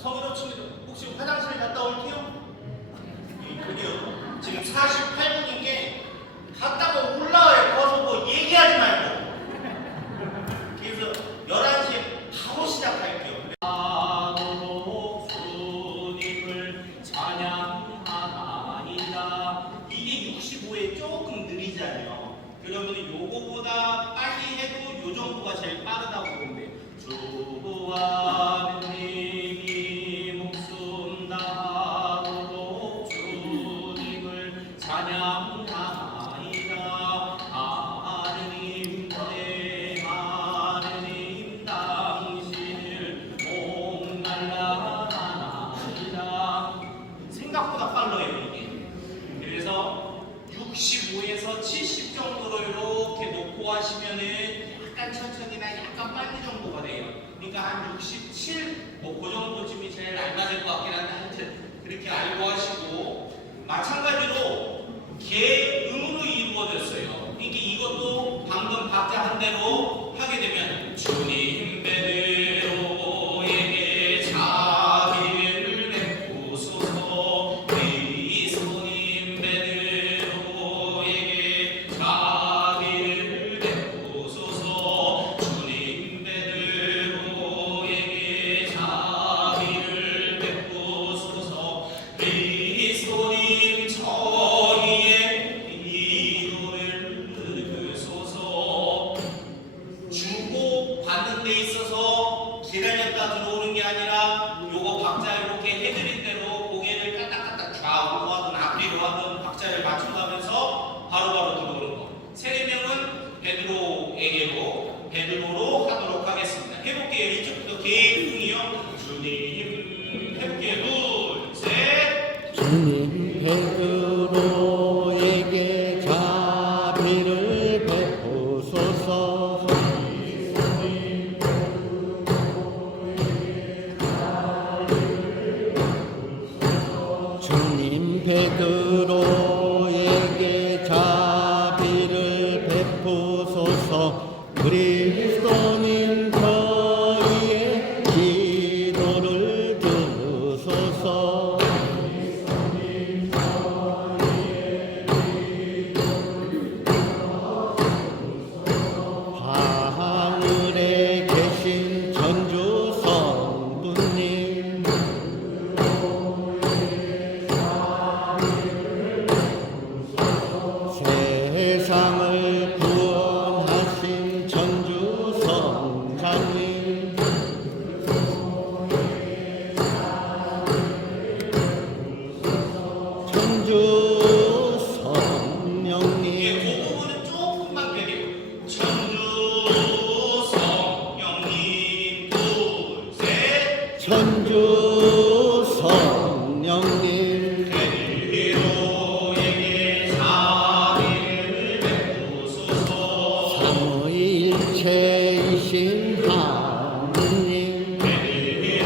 성인호 친구들 혹시 화장실 갔다 올게요? 그게요. 지금 48분인 게 갔다가 올라와요. 거기서 뭐 얘기하지 말고. 그래서 11시에 바로 시작할게요. 주님을 찬양하나이다. 이게 65에 조금 느리잖아요. 그러면 요거보다 빨리 해도 요 정도가 제일 빠르다고 보면 돼요. 주님이 목숨 다하도록 주님을 찬양하나이다. 하느님 내 하느님 당신을 목말라하나이다. 생각보다 빨라요 이게. 그래서 65에서 70 정도로 이렇게 놓고 하시면은 약간 천천히나 약간 빨리 정도가 돼요. 그러니까 한 67, 뭐 그 정도쯤이 제일 알맞을 것 같긴 한데 하여튼 그렇게 알고 하시고 마찬가지로 개음으로 이루어졌어요. 그러니까 이것도 방금 박자 한 대로 하게 되면 주님 베드로에게 자비를 베푸소서 그리스도님 베드로에게 자비를 베푸소서 주님 베드로에게 자비를 베푸소서 그리스도님 저희의 기도를 들으소서. 주고 받는 데 있어서 기다렸다 들어오는 게 아니라 요거 박자 이렇게 해드린 대로 고개를 까딱까딱 좌우로 하든 앞뒤로 하든 박자를 맞춰가면서 바로바로 들어오는 거. 세례명은 베드로에게로 베드로로 하도록 하겠습니다. 해볼게요. 이쪽부터 개흥이요. 주님 해볼게요. 둘, 셋. 주님 베드로에게 자비를 베푸소서. 주님 베드로에게 자비를 베푸소서. 그리스도님 저희의 기도를 들으소서. 하늘에 계신 천주 성부님, 세상을 구원하신 천주 성자님, 천주 성령님, 그 부분은 조금만 빼게요. 천주 성령님 둘, 셋. 천주 성령님, 베드로에게 자비를 베푸소서. 삼위일체이신 하느님, 베드로에게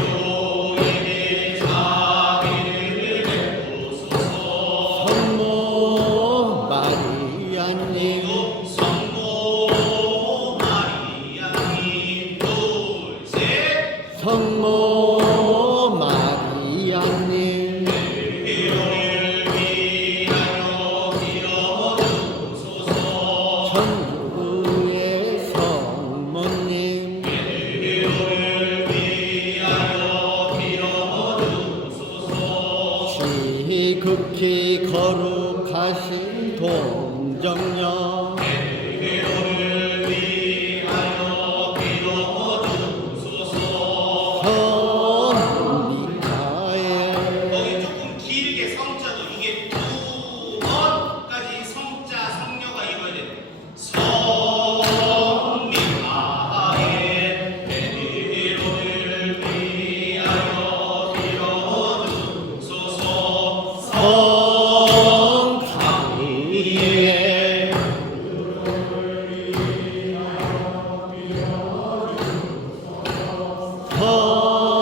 자비를 베푸소서. 성모 마리아님, 성모 마리아님 둘, 셋. 성모 마리아님, 베드로를 위하여 빌어주소서. 천주의 성모님, 베드로를 위하여 빌어주소서. 지극히 거룩하신 동정녀, 베드로를 위하여 빌어주소서. 성 미카엘, 거기 조금 길게 성자도 이게 두 번까지 성자 성녀가 이루어야 돼. 성미하에 베드로를 위하여 빌어주소서. 성가위에 성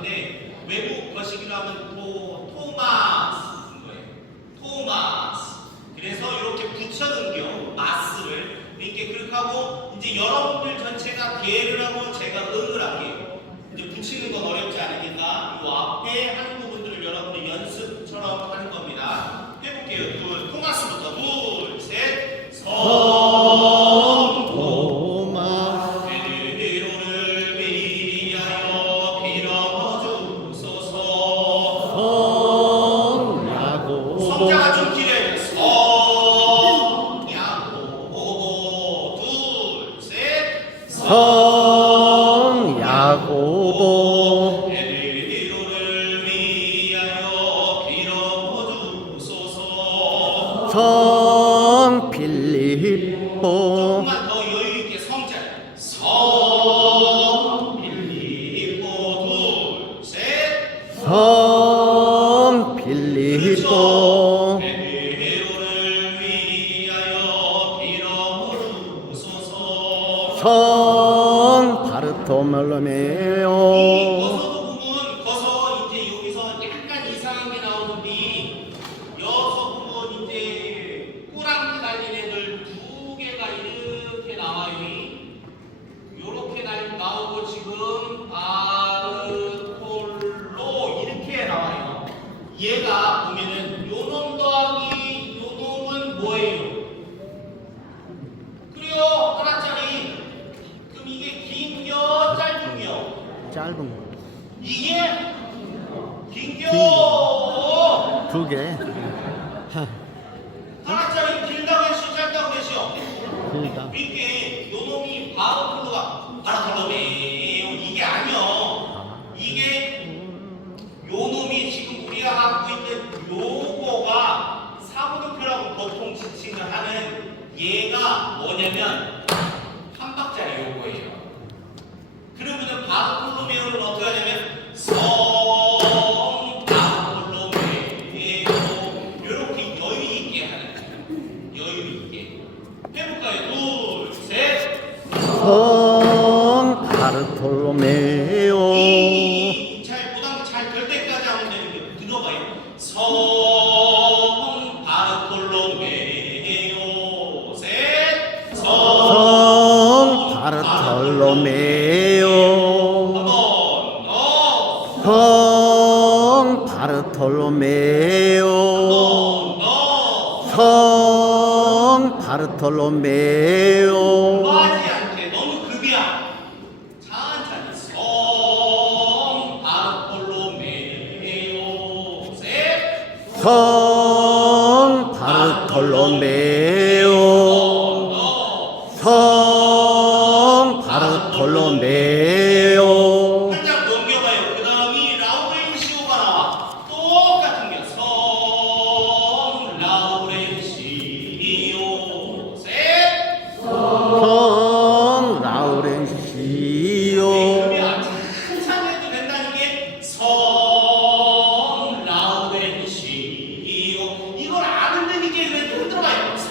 건데 외국 거시기로 하면 토마스 쓴 거예요. 토마스. 그래서 이렇게 붙여넣겨 마스를 이렇게 그렇게 하고 이제 여러분들 전체가 개를 하고 제가 응을 할게요. 이제 붙이는 건 어렵지 않으니까 이 앞에 하는 부분들을 여러분들 연습처럼 하는 겁니다. 해볼게요. 토마스부터 둘, 셋, 토마 베드로를 위하여 빌어주소서. 성자가 좀 길어요. 성야고보 둘, 셋, 성야고보 베드로를 위하여 빌어주소서. 성필립보 조금만 더 여유 있게 성자. 성필립보 둘, 셋. 성필립보 베드로를 위하여 빌어주소서. 성 바르토멜로메오 이 거서도 보면 거서 이제 여기서 약간 이상한 게 나오는데 여기서 보면 이제 꾸랑지 달린 애들 두 개가 이렇게 나와요. 요렇게 나오고 지금 바르톨로 이렇게 나와요. 얘가 보면은 요놈 더하기 요놈은 뭐예요? 그래요 하나짜리. 그럼 이게 긴겨 짧은겨? 짧은 이게 긴겨 두개 하나짜리 길다고 했시오 짧다고 했시오? 길다 이게 요놈이 바르톨로가 바르톨로메요 이게 아니요. 이게 요놈이 지금 우리가 갖고 있는 요거가 사분음표라고 보통 지칭을 하는 얘가 뭐냐면 한 박자리 요거예요. 그러면은 바르톨로메오는 어떻게 하냐면 성 바르톨로메오 요렇게 여유 있게 하는 거예요. 여유 있게 해볼까요? 둘, 셋. 성 바르톨로메오 잘 보다 잘 될 때까지 하면 되는 게 들어봐요. 성 바르톨로메오 셋. 성 바르톨로메오 한번 더. 성 바르톨로메오 더. 성 바르톨로메오 빠지 않게 너무 급이야. 천천히 성 바르톨로메오 셋. 성 바르톨로메오 성 바르톨로메오 한 장 넘겨봐요. 그 다음이 라우렌시오가 나와. 똑같은 게 성 라우렌시오 셋. 성 라우렌시오 급이야. 천천히 해도 된다는 게 성 라우렌시오. 이걸 아는 데니까 왜 들어가요? 성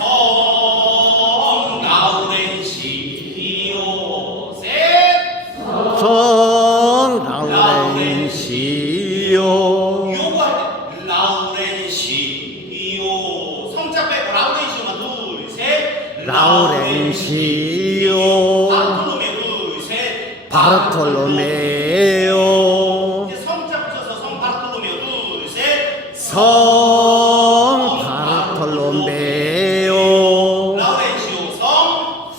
라우렌시오 셋. 성 라우렌시오 요거 할 때 라우렌시오 성자 빼고 라우렌시오만 둘, 셋. 라우렌시오 바르톨로메 둘, 셋. 바르톨로메오 이제 성자 붙여서 성 바르톨로메 둘, 셋. 성 바르톨로메오 라우렌시오 성.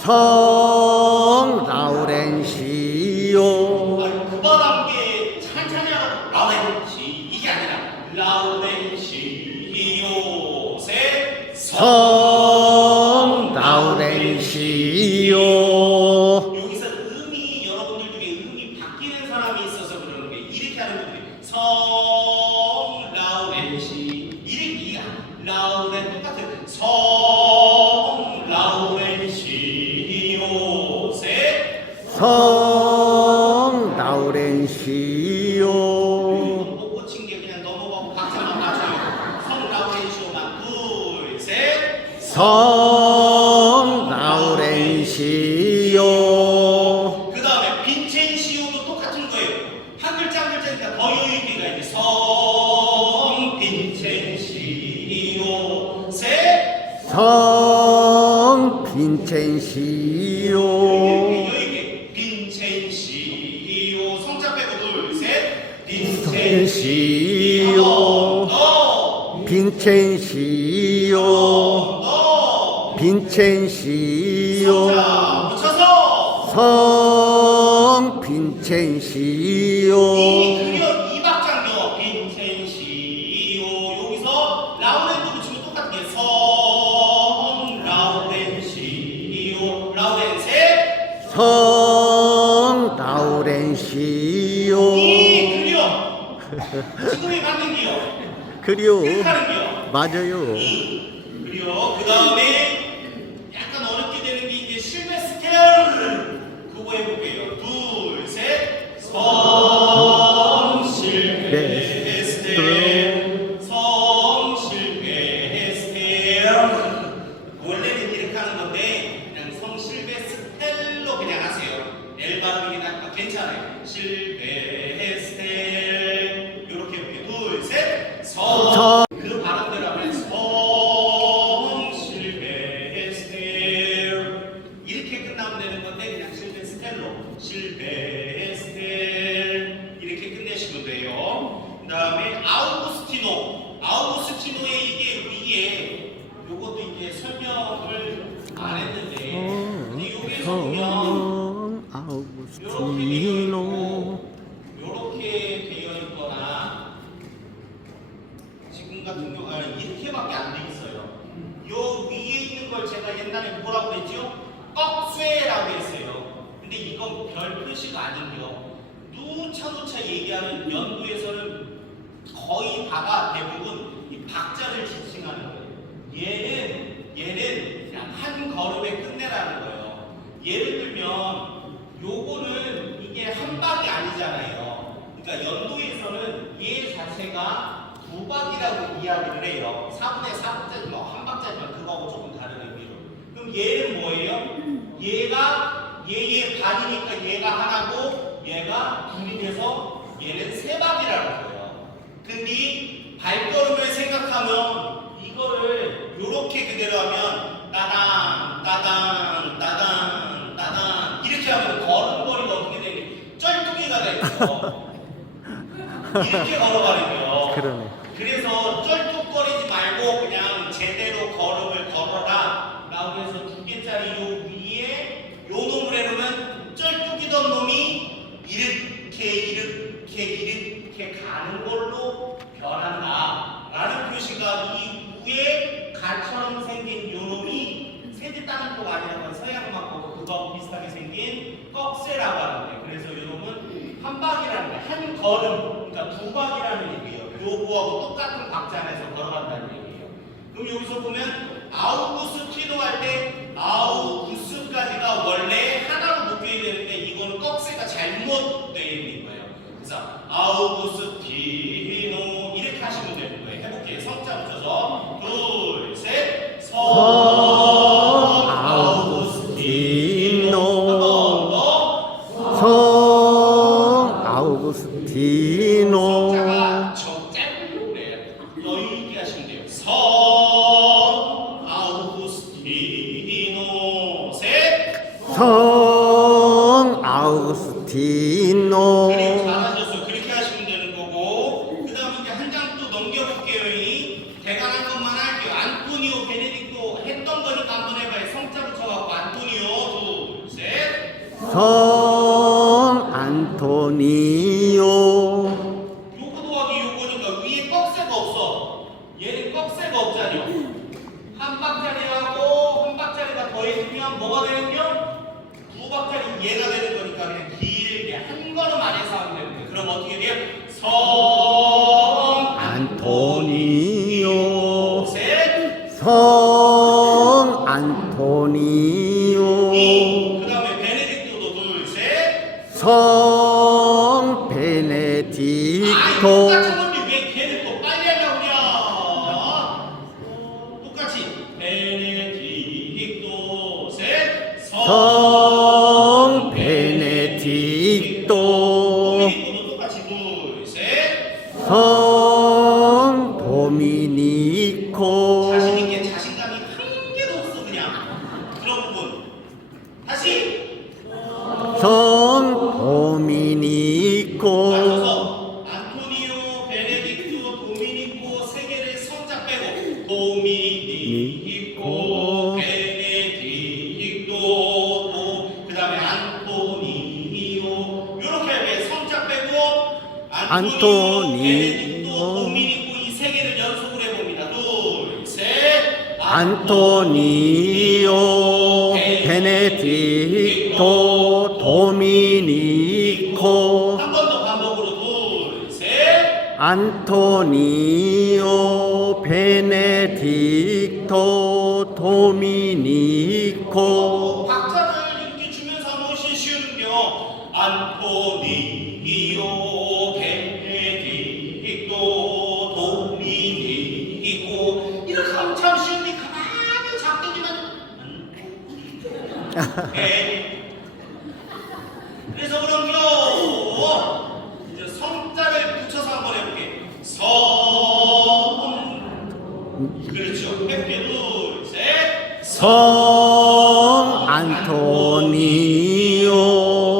성 라우렌시오 그만한 게 찬찬히 하라고 라우렌시 이게 아니라 라우렌시오 셋. 성 라우렌시오 여기서 음이 여러분들 중에 음이 바뀌는 사람이 있어서 그러는 게 이렇게 하는 분들이 성 라우렌시 이렇게 라우렌 똑같은 성 라우렌시오 셋. 성 라우렌시오 못 고친 게 그냥 넘어가고 박자만 맞춰요. 성 라우렌시오만 둘, 셋. 성 라우렌시오 그 다음에 빈첸시오도 똑같은 거예요. 한 글자 한 글자니까 더 빈첸시요 너 빈첸시요 너 빈첸시요 자 붙여서 성 빈첸시요 이 그려 이 박자인데요. 빈첸시요 여기서 라우렌도 붙이면 똑같은 게 성 라우렌시요 라우렌 셋 성 라우렌시요 이 그려 지금이 맞는 기요 그려 이렇게 하는 기요 맞아요. 그리고 그 다음에 약간 어렵게 되는 게 이제 실베스텔 그거 해볼게요. 둘, 셋, 성 실베스텔, 성 실베스텔. 원래는 이렇게 하는 건데 그냥 성 실베스텔로 그냥 하세요. L 발음이긴 하니까 괜찮아요. 실베스텔 이렇게 해볼게요. 둘, 셋, 성. 그 발음대로 하면 성 실베스텔 이렇게 끝나면 되는 건데 그냥 실베스텔로 실베스텔 이렇게 끝내시면 돼요. 그 다음에 아우구스티노의 이게 위에 요것도 이제 설명을 안 했는데 근데 여기에서 보면 성 아우구스티노 요렇게 되어 있거나 지금 같은 경우는 이렇게밖에 안 돼 있어요. 요 위에 있는 걸 제가 옛날에 뭐라고 했죠? 꺽쇠라고 했어요. 근데 이건 별 표시가 아니고요. 누차 얘기하는 연구에서는 거의 다가 대부분 이 박자를 지칭하는 거예요. 얘는 그냥 한 걸음에 끝내라는 거예요. 예를 들면 요거는 이게 한 박이 아니잖아요. 그러니까 연도에서는 얘 자체가 두 박이라고 이야기를 해요. 4분의 4박자면 한 박자면 그거하고 조금 다른 의미로. 그럼 얘는 뭐예요? 얘가 얘의 반이니까 얘가 하나고 얘가 둘이 돼서 얘는 세 박이라는 거예요. 근데 이 발걸음을 생각하면 이거를 요렇게 그대로 하면 따당 따당 따당 따당 이렇게 하면 걸음걸이가 어떻게 되니? 쩔뚝이가 되죠. 이렇게 걸어가는 거예요. 그러네. 그래서 쩔뚝거리지 말고 그냥 제대로 걸음을 걸어라 라고 해서 두 개짜리 요 위에 요 놈을 해놓으면 쩔뚝이던 놈이 이렇게 가는 걸로 변한다 라는 표시가 이 위에 갈처럼 생긴 요 놈이 세지 따는 표가 아니라 서양 음악하고 그거하고 비슷하게 생긴 꺽쇠라고 하는데 그래서 요 놈은 한 박이라는 거예요. 한 걸음 그러니까 두 박이라는 얘기예요. 요거하고 똑같은 박자 안에서 걸어간다는 얘기예요. 그럼 여기서 보면 아우구스티노 할 때 아우구스까지가 원래 하나로 묶여야 되는데 이거는 꺽쇠가 잘못되어 있는 거예요. 그래서 아우구스티노 이렇게 하시면 되는 거예요. 해볼게요. 성자 붙여서 둘, 셋, 성 아우구스티노 성 아우구스티노 성자가 저 짧은 그래요. 여유있게 하시면 돼요. 성 아우구스티노 셋 성 아우구스티노 그리고 잘하셨어요. 그렇게 하시면 되는 거고 그 다음에 이제 한 장 또 넘겨볼게요. 이 대단한 것만 할게요. 안토니오 베네딕토 했던 거니까 한번 해봐요. 성자 붙여갖고 안토니오 둘, 셋 성 안토니오 요거 더하기 요거니까 위에 꺽쇠가 없어. 얘는 꺽쇠가 없잖아요. 한 박자리하고 한 박자리가 더해지면 뭐가 되는겨? 두 박자리 얘가 되는 거니까 그냥 길게 한 걸음 안에서 하면 되는 거예요. 그럼 어떻게 돼요? 성 안토니오 셋 성 안토니오 그 다음에 베네딕토도 둘, 셋 성 베네딕토 똑같은 건데 왜 걔는 또 빨리 하려고 그래? 똑같이 베네딕토 셋 성 베네딕토 베네딕토도 똑같이 둘, 셋 빼고 도미니코 베네딕토 그 다음에 안토니오 이렇게 할게요. 성자 빼고 안토니오 도미니코 이 세 개를 연속으로 해봅니다. 둘, 셋. 안토니오 베네딕토 도미니코 한 번 더 반복으로 둘, 셋. 안토니오 베네딕토 도미니코 박자를 이렇게 주면서 한번 쉬운겨. 안토니오 베네딕토 도미니코 이렇게 하면 참 쉬운데 가만히 작대기만 그래서 그런겨 이제 성자를 붙여서 한번 해볼게. 성 그렇죠. 해볼게. 둘, 셋. 성 안토니오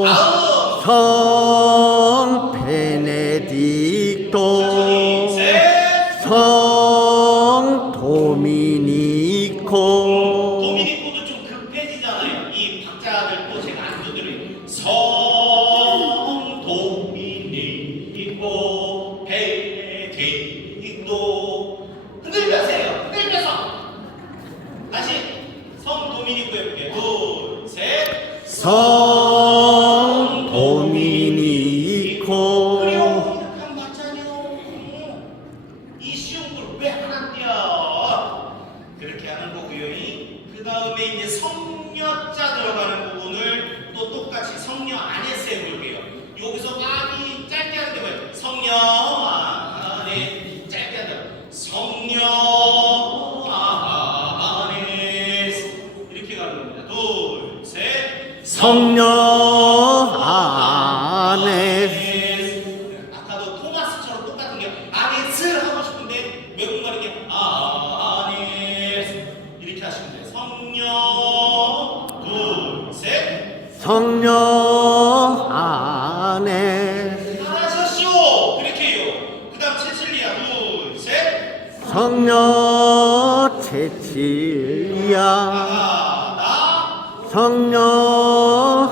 다음 성 베네딕토 셋. 성 도미니코 도미니코도 좀 급해지잖아요. 이 박자들도 제가 안 두드려요. 성 도미니코 베네딕토 흔들면서 해요. 흔들면서 다시 성 도미니코 해볼게요. 둘, 셋. 성 도미니코 그래요. 이렇게 하면 맞잖아요. 이 쉬운 걸 왜 하나 띄어? 그렇게 하는 거고요. 그 다음에 이제 성녀자 들어가는 부분을 또 똑같이 성녀 안에서 해볼게요. 여기서 많이 짧게 하는 게 뭐예요? 성녀 안에 짧게 한다. 성녀 안에 이렇게 가는 겁니다. 둘, 셋. 성녀 안에 아까도 토마스처럼 똑같은 게 아네스 하고 싶은데 외국말 이렇게 아네스 이렇게 하시면 돼요. 성녀 둘, 셋. 성녀 안에 잘하셨쇼. 그렇게 해요. 그 다음 체칠리아 둘, 셋. 성녀 체칠리아 아가다. 성녀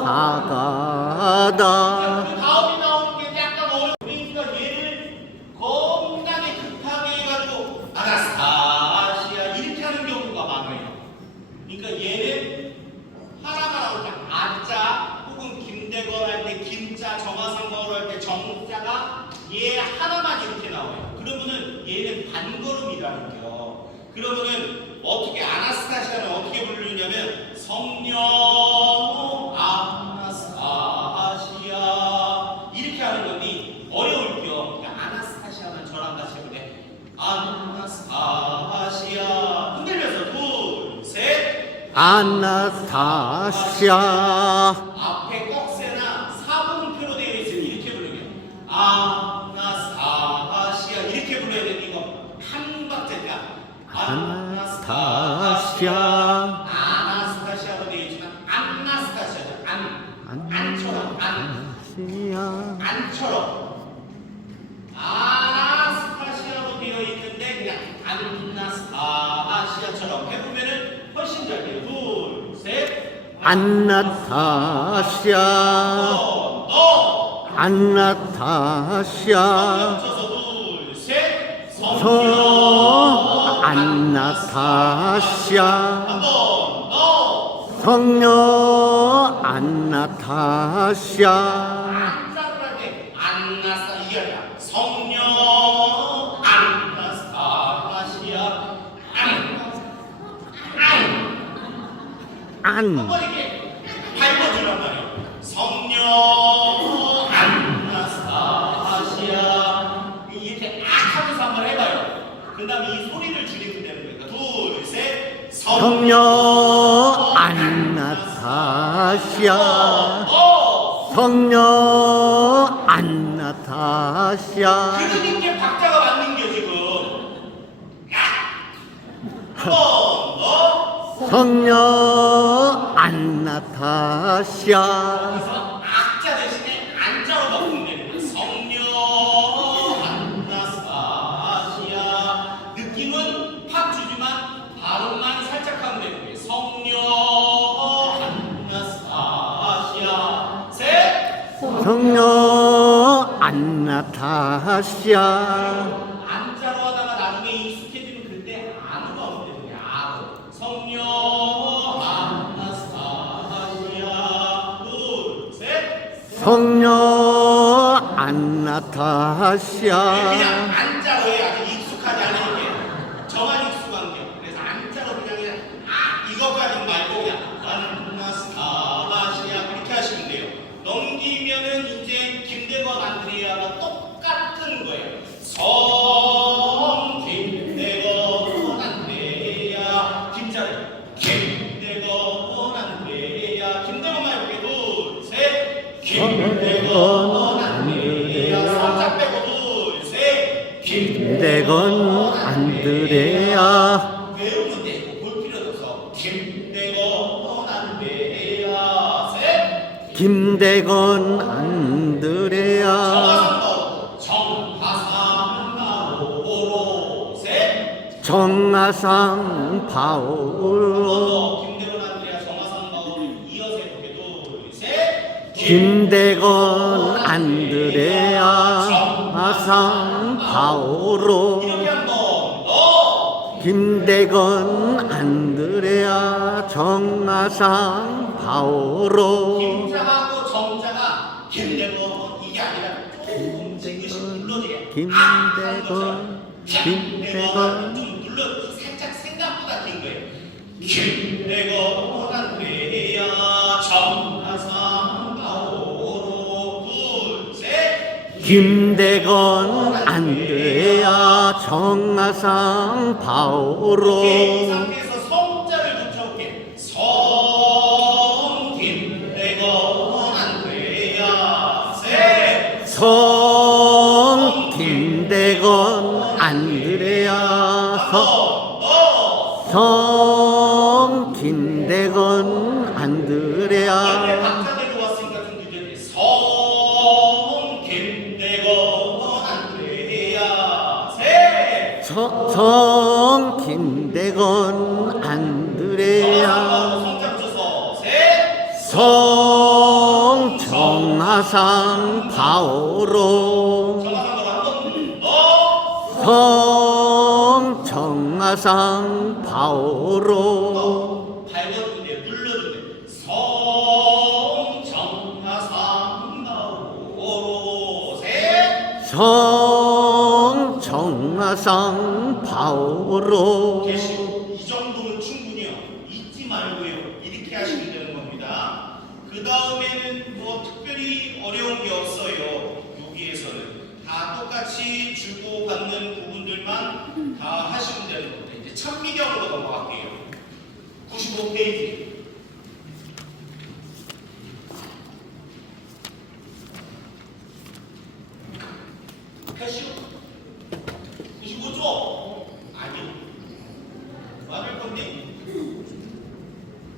아가다 그 다음이 나오는 게 약간 어려워. 그러니까 얘를 겁나게 급하게 해가지고 아나스타시아 이렇게 하는 경우가 많아요. 그러니까 얘는 하나가 나올 때 아자 혹은 김대건 할 때 김자 정화상과로 할 때 정자가 얘 하나만 이렇게 나와요. 그러면은 얘는 반걸음이라는 겨. 그러면은 어떻게 아나스타시아는 어떻게 부르냐면 성녀 아나스타시아 이렇게 하는 거니 어려울 겨. 그러니까 아나스타시아는 저랑 같이 해볼게. 아나스타시아 흔들면서 둘, 셋. 아나스타시아 앞에 꺽쇠나 사분표로 되어 있으면 이렇게 부르면 아나스타시아 이렇게 불러야 되는 이거 한 박자니까 아나스타시아 아나스타시아로 되어 있지만 안나스타시아죠. 안처럼 안처럼 아나스타시아로 되어 있는데 그냥 안나스타시아처럼 해보면은 훨씬 잘 돼요. 둘, 셋. 안나타시아 안나타시아 쳐서 둘, 셋. 성 안나타시아 한번 더. 성녀 안나타시아 안자를 할때 안나스타 이게 아니라 성녀 안나스타시아 한번 이렇게 밟아주란 말이에요. 성녀 안나스타시아 이렇게 악 하면서 한번 해봐요. 그 다음에 이 소리를 줄이면 되는 거니까 둘, 셋. 성녀 안나타시아 성녀 안나타시아 그러니까 박자가 맞는 게 지금 한번 더. 성녀 안나타시아 그래서 악자 대신에 안자로 바꾸면 되는 거예요. 성녀 안나스타시아 느낌은 성녀 안나타샤 안자로 하다가 나중에 익숙해지면 그때 아무가 없거든요. 아무. 성녀 아나스타시아. 둘, 셋. 성녀 그냥 안나타샤 안자로 해. 아직 익숙하지 않으니까. 저만 익숙한 게. 그래서 안자로 그냥 이거까지 말고 그냥 아나스타시아 그렇게 하시면 돼요. 넘기면은 이제 김대건 안드레아가 똑같은 거예요. 성 김대건 안드레아 김자를 김대건 안드레아 김대건만 해볼게. 둘, 셋. 김대건 안드레아 삼자 빼고 둘, 셋. 김대건 안드레아 외우면 돼. 이거 볼 필요도 없어. 김대건 안드레아 셋. 김대건 안드레아 정하상바오로 셋. 정하상 바오로 김대건 안드레아 정하상바오를 이어서 해볼게. 둘, 셋. 김대건 안드레아 정하상 바오로 이렇게 한번 더. 김대건 안드레아 정하상 바오로 김자하고 정자가 김대건 이게 아니라 조금 지그시 눌러줘야 김대건 김대건 좀 눌러 살짝 생각보다 긴 거예요. 김대건 안드레아 정하상 바오로 둘, 셋. 김대건 안드레아 정하상 바오로 이 상태에서 성자를 붙여볼게. 성 김대건 안드레아 셋. 성 김대건 안드레아 성 김대건 안드레아 옆에 박자 내려왔으니까 좀 늦었네. 성 김대건 안드레아 셋. 성 김대건 안드레아 성자 붙여서 셋. 성 정하상 바오로 정하상으로 한번 더. 성 정하상 바오로 밟아주면 돼요. 눌러주면 돼요. 성 정하상 바오로 셋. 성 정하상 바오로 계시고 이 정도는 충분해요. 잊지 말고요. 이렇게 하시면 되는 겁니다. 그 다음에는 뭐 특별히 어려운 게 없어요. 여기에서는 다 똑같이 주고 받는 부분들만 다 하시면 되는 겁니다. 이제 찬미경으로 넘어갈게요. 95페이지. 캐시오 95조? 아니요. 맞을 건데?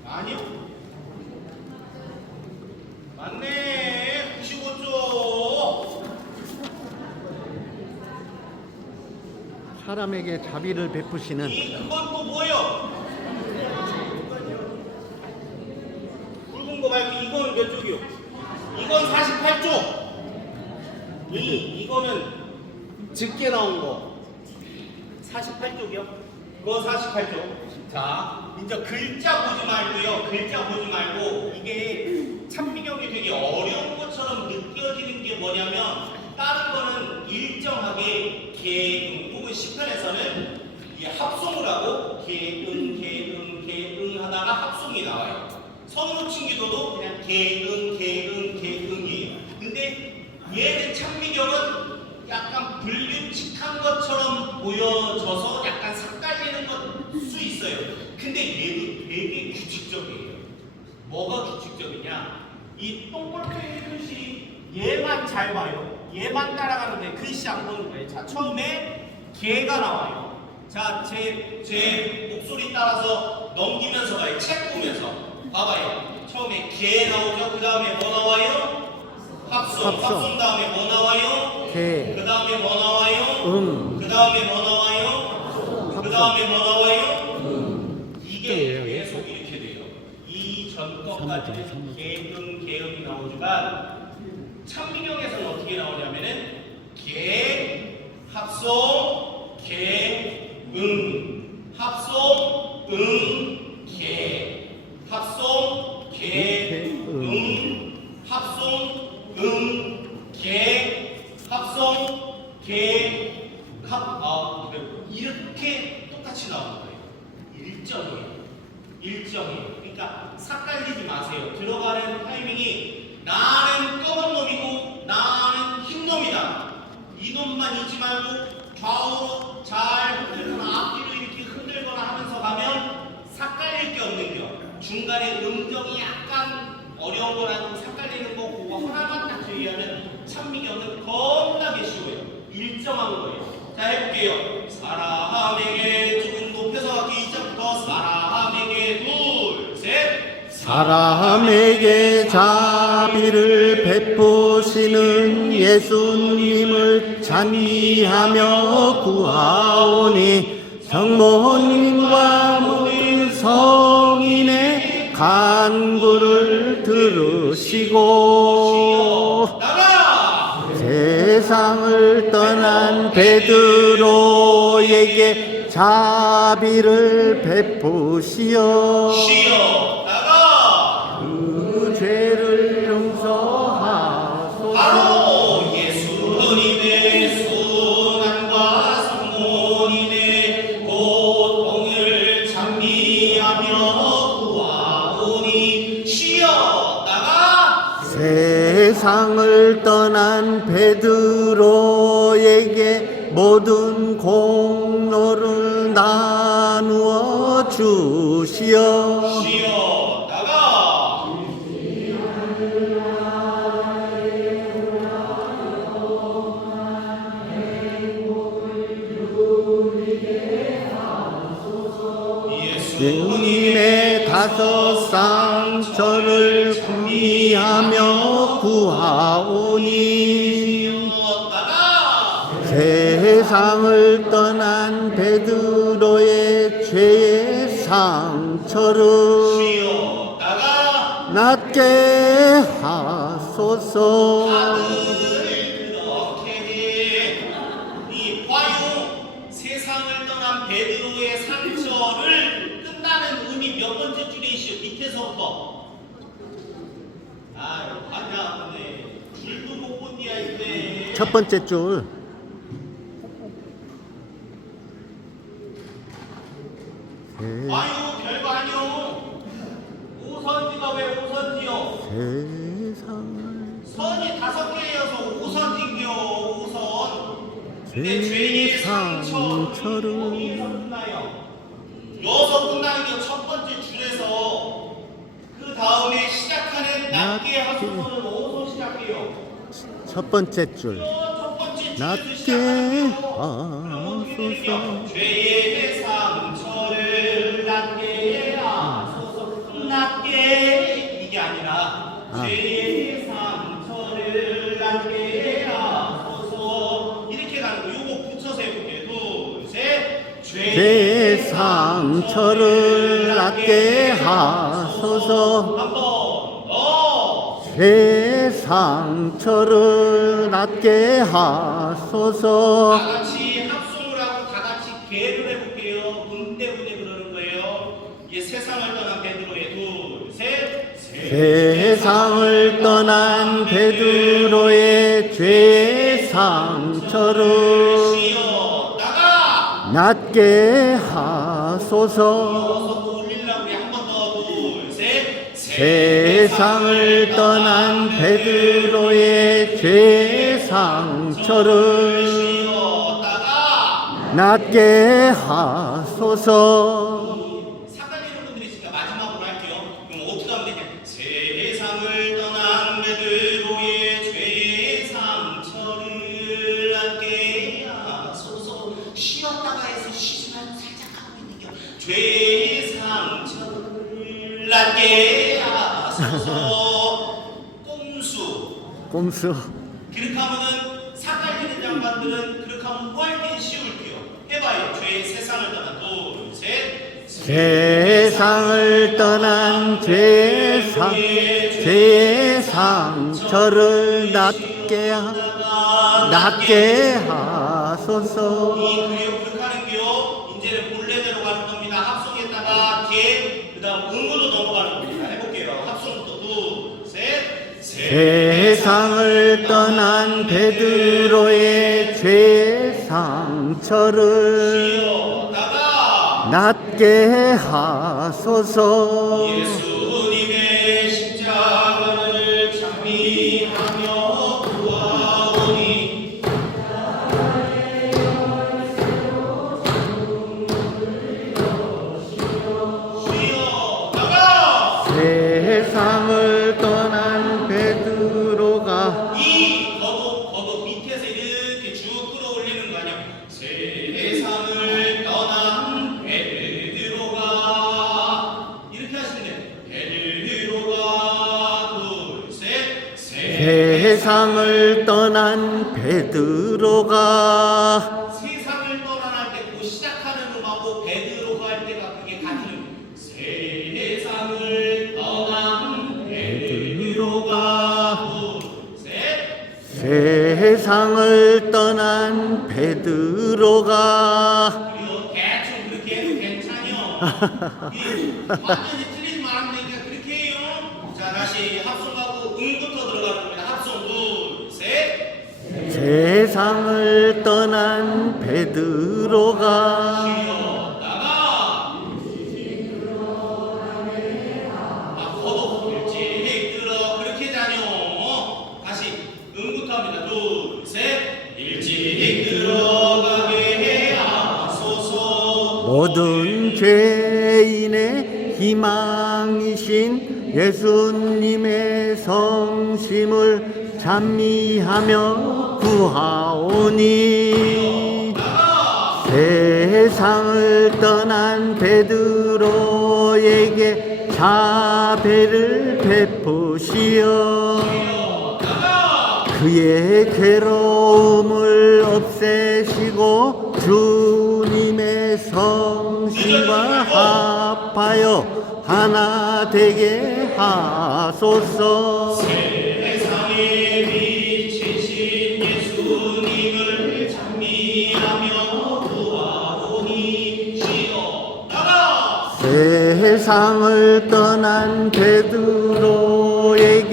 아니요. 맞네. 95조. 사람에게 자비를 베푸시는 그건 또 뭐예요? 굵은 거 말고 이건 몇 쪽이요? 이건 48쪽. 이거는 적게 나온 거 48쪽이요? 그거 48쪽. 자, 이제 글자 보지 말고요. 글자 보지 말고 이게 찬미경이 되게 어려운 것처럼 느껴지는 게 뭐냐면 다른 거는 일정하게 개응 혹은 시편에서는 이 합송을 하고 개응 개응 개응 하다가 합송이 나와요. 성로친 기도도 그냥 개응 개응 개응이에요. 근데 얘는 찬미경은 약간 불규칙한 것처럼 보여져서 약간 삭달리는 것 수 있어요. 근데 얘도 되게 규칙적이에요. 뭐가 규칙적이냐? 이 똥볼펜 글씨 얘만 잘 봐요. 얘만 따라가는데 글씨 안 보는 거예요. 자, 처음에 개가 나와요. 자, 제 목소리 따라서 넘기면서 봐요. 책 보면서 봐봐요. 처음에 개 나오죠. 그 다음에 뭐 나와요? 합성 다음에 뭐 나와요? 개. 그 다음에 뭐 나와요? 그 다음에 뭐 나와요? 그 다음에 뭐 나와요? 이게 계속 이렇게 돼요. 이 전 것까지는 개음이 나오지만 찬미경에서는 어떻게 나오냐면은 개, 합성, 개, 합성, 개, 합성, 개, 합성, 개, 합성, 개, 이렇게 똑같이 나오는 거예요. 일정이에요. 그러니까 삭갈리지 마세요. 들어가는 타이밍이 나는 검은 놈이고 나는 흰 놈이다. 이 놈만 잊지 말고 좌우로 잘 흔들거나 앞뒤로 이렇게 흔들거나 하면서 가면 삭갈릴 게 없는 겨. 중간에 음정이 약간 어려운 거라도 삭갈리는 거 그거 하나만 딱 주의하면 찬미경은 겁나게 쉬워요. 일정한 거예요. 자, 해볼게요. 사람에게 조금 높여서 하기 이전부터 사람에게 둘, 셋. 사람에게 자비를 베푸시는 예수님을 찬미하며 구하오니 성모님과 모든 성인의 간구를 들으시고 나가! 세상을 떠난 베드로에게 자비를 베푸시어 쉬어 나가! 그 죄를 용서하소서. 바로 예수님의 순환과 성모님의 고통을 찬미하며 구하오니 쉬어 나가! 세상을 떠난 베드로에게 모든 공로를 나누어 주시어 쉬어 나가! 예수님의 다섯 상처를 구미하며 구하오니 세상을 떠난 베드로의 죄의 상처를 쉬어 나가! 낫게 하소서. 다들 그렇게 해. 이 봐요. 세상을 떠난 베드로의 상처를 끝나는 의미 몇 번째 줄에 있어요? 밑에서부터. 아유, 반갑네. 줄도 못 본디야 이제. 첫 번째 줄 아유, 별거 아니요. 오선지가 왜 오선지요? 세상을 선이 5개여서 오선지요. 오선. 근데 죄의 상처를 어디에서 끝나요? 여기서 끝나는 게 첫 번째 줄에서 그 다음에 시작하는 낮게 하소서는 어디서 시작해요? 첫 번째 줄 첫 번째 줄에서 낮게 시작하는 거예요. 하소서. 죄의 상처를 낮게 하소서. 낮게 이게 아니라 죄의 상처를 낮게 하소서. 이렇게 가는 거. 요거 붙여서 해볼게요. 둘, 셋. 죄의 상처를 낫게 하소서. 한 번 더. 죄의 상처를 낫게 하소서. 다 같이 합성을 하고 다 같이 개를 해볼게요. 문 때문에 그러는 거예요. 예, 세상을 떠난 베드로의 둘, 셋. 세상을 떠난 베드로의 죄의 상처를 쉬어 나가. 낫게 하소서. 이어서 또 올리려고 한 번 더. 둘, 셋. 세상을 떠난 베드로의 죄의 상처를 쉬었다가 낫게 하소서. 삭갈리는 분들이 있으니까 마지막으로 할게요. 그럼 어떻게 하면 되냐? 세상을 떠난 베드로의 죄의 상처를 낫게 하소서. 쉬었다가 해서 쉬지만 살짝 하고 있는 게 죄의 상처를 낫게 하소서. 꼼수 그렇게 하면은 삭갈리는 장관들은 그렇게 하면 뭐할게 쉬울게요. 해봐요. 죄의 세상을 떠난 둘, 셋. 세상을 떠난 죄의 상처를 저를 낮게 하소서. 이 그래요 그렇게 하는 게요. 이제는 본래대로 가는 겁니다. 합성했다가 개 그다음 음으로 넘어가는 겁니다. 해볼게요. 합성부터 둘, 셋. 세상을 떠난 베드로의 죄 상처를 쉬었다가 낮게 하소서. 예수님의 십자가를 찬미하며 구하오니 쉬었다가 세상을 떠난 베드로가 이 거듭 밑에서 이렇게 쭉 끌어올리는 거 아니야. 세상을 떠난 베드로가 이렇게 하시면 돼요. 베드로가 둘, 셋. 세상을 떠난 베드로가 세상을 떠나할 때 그 시작하는 음하고 베드로가 할 때가 그게 같은 음. 세상을 떠난 베드로가 둘, 셋. 세상을 떠난 베드로가 그리고 대충 그렇게 해도 괜찮요. 완전히 틀리지 말하면 되니까 그렇게 해요. 자 다시 합성하고 음부터 들어가는 겁니다. 합성 둘, 셋. 세상을 떠난 베드로가 쉬었다가 거듭 일찍 들어 그렇게 다녀. 다시 음부터 합니다. 둘, 셋. 일찍 들어가게 하소서. 모든 죄인의 희망이신 예수님의 성심을 찬미하며 구하오니 세상을 떠난 베드로에게 자배를 베푸시어 그의 괴로움을 없애시고 주님의 성심과 합하여 하나 되게 하소서. 세상에 비치신 예수님을 찬미하며 구하오니 쉬었다가 세상을 떠난 베드로에게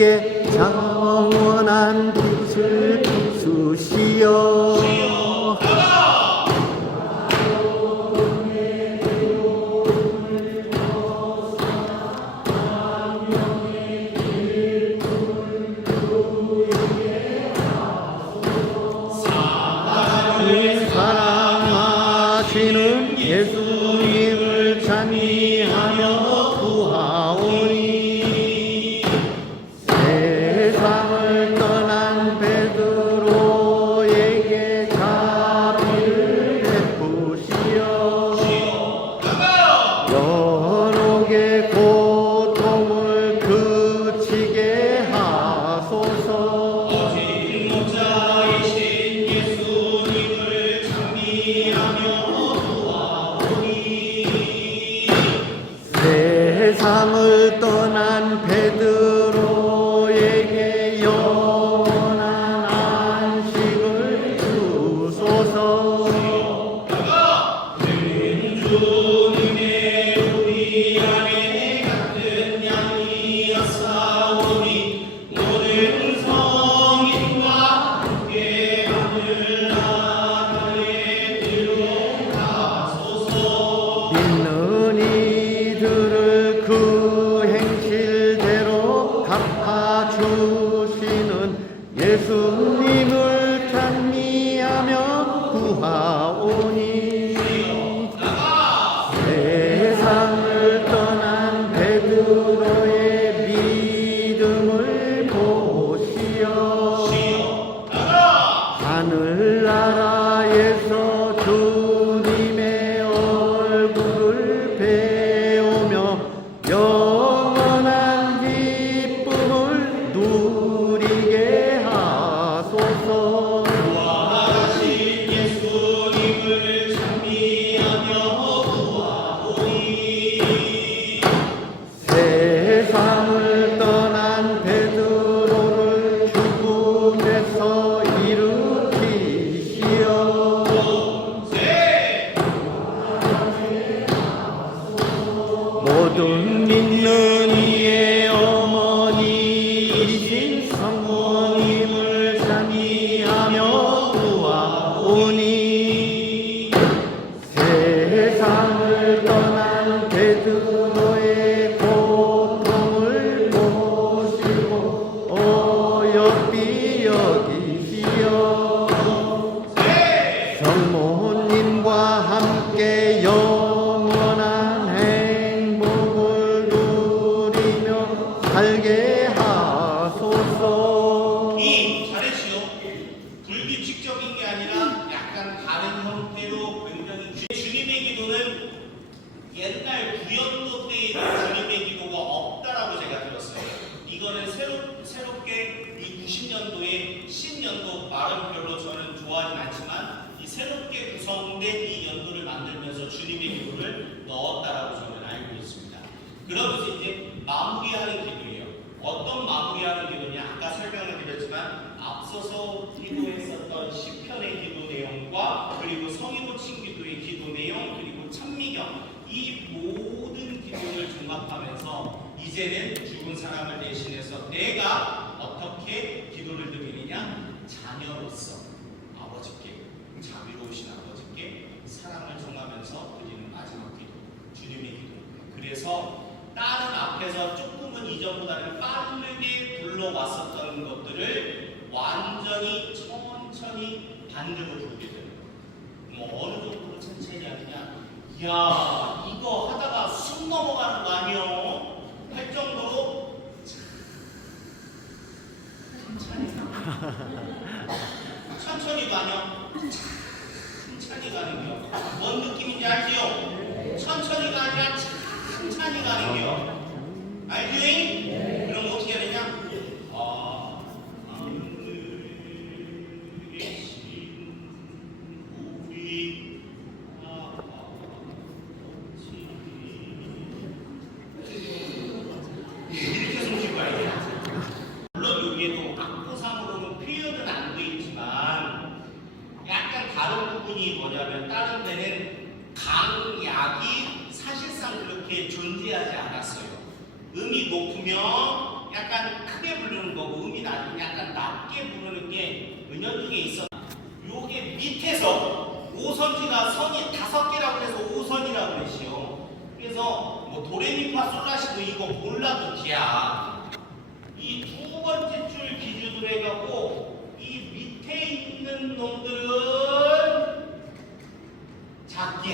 영원한 빛을 비추시어 사랑하시는 예수님을 찬미하며 구하오니 세상을 떠난 베드로에게 자비를 베푸시어 연옥의 고통을 그치게 하소서. 목자이신 예수님을 찬미하며 구하오니 세상을 떠난 베드로에게 영원한 안식을 주소서. 주님의 우리 안에 같은 양이었사오니 모든 성인과 함께 하늘나라에 들어가소서. 믿는 이들을 그 행실대로 갚아주시는 예수님을 찬미하며 구하오니 세상을 떠난 베드로의 믿음을 보시어 하늘나라에서 주님의 얼굴을 배우며 영원한 기쁨을 누리게 하소서. 구하신 예수님을 찬미하며 구하오니 세상을 떠난 베드로를 부모님과 함께 영원한 행복을 누리며 살게 하소서. 잘했지요. 불규칙적인 게 아니라 약간 다른 형태로 굉장히 주님의 기도는 옛날 구연도 때의 주님의 기도가 없다라고 제가 들었어요. 이거는 새롭게 이 90년도에 신년도 말은 별로 저는 좋아하진 않지만 이 새롭게 구성된 이 연도를 만들면서 주님의 기도를 넣었다라고 저는 알고 있습니다. 그러면서 이제 마무리하는 기도예요. 어떤 마무리하는 기도냐? 아까 설명을 드렸지만 앞서서 기도했었던 시편의 기도 내용과 그리고 성인호칭 기도의 기도 내용 그리고 찬미경 이 모든 기도를 종합하면서 이제는 죽은 사람을 대신해서 내가 어떻게 기도를 드리느냐? 자녀로서 아버지께 자비로우신 아버지께 사랑을 전하면서 드리는 마지막 기도 주님의 기도입니다. 그래서 다른 앞에서 조금은 이전보다는 빠르게 불러왔었던 것들을 완전히 천천히 반대로 부르게 되는 거예요. 어느 정도로 천천히 하느냐? 야, 이거 하다가 숨 넘어가는 거 아니요? 할 정도로 천천히도 아니요? 천천히 가는 겨. 뭔 느낌인지 알지요? 천천히가 아니라 천천히 가는 겨. 알지? 그럼 어떻게 해야 되냐? 이렇게 숨쉴 거야. 물론 여기에도 악보상으로는 표현은 안 돼 있지만 약간 다른 부분이 뭐냐면 다른 데는 강약이 사실상 그렇게 존재하지 않았어요. 음이 높으면 약간 크게 부르는 거고 음이 낮으면 약간 낮게 부르는 게 은연중에 있어. 요게 밑에서 5선지가 선이 5개라고 해서 5선이라고 그러시요. 그래서 뭐 도레미파솔라시도 이거 몰라도 기야. 이 두 번째 줄 기준으로 해갖고 이 밑에 있는 놈들은 작게,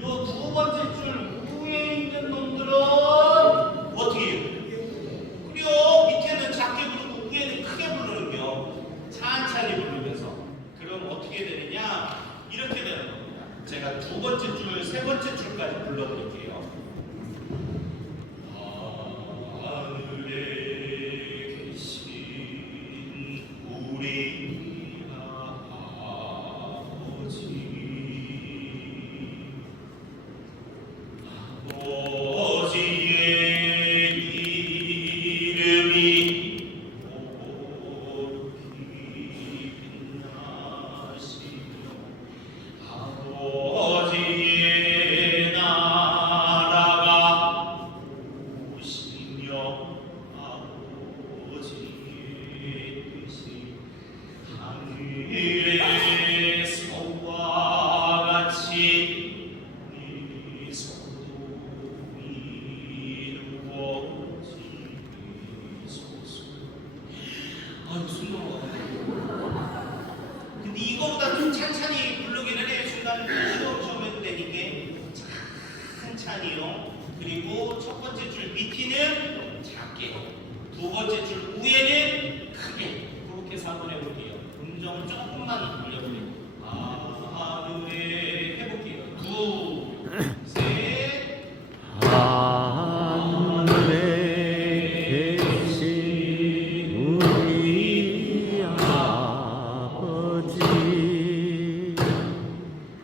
요 두 번째 줄 위에 있는 놈들은 어떻게 해요? 그래요. 밑에는 작게 부르고 위에는 크게 부르는겨. 천천히 부르면서. 그럼 어떻게 되느냐? 이렇게 되는 겁니다. 제가 두 번째 줄, 세 번째 줄까지 불러드릴게요. 하늘에 계신 우리 아버지, 아버지의 이름이 높이 빛나시며 아버지의 나라가 오시며 아버지의 뜻이 하늘에서와 같이 우리에서도 이루어지소서. 아유 숨 넘어가네. 근데 이거보다 좀 찬찬히 부르기는 해. 중간에 쉬엄쉬엄 해도 되니까 찬찬히요. 그리고 첫 번째 줄 밑에는 작게, 두 번째 줄 위에는 크게. 그렇게 해서 한번 해볼게요. 음정을 조금만 올려볼게요. 하늘에 해볼게요. 둘, 셋. 하늘에 계신 우리 아버지,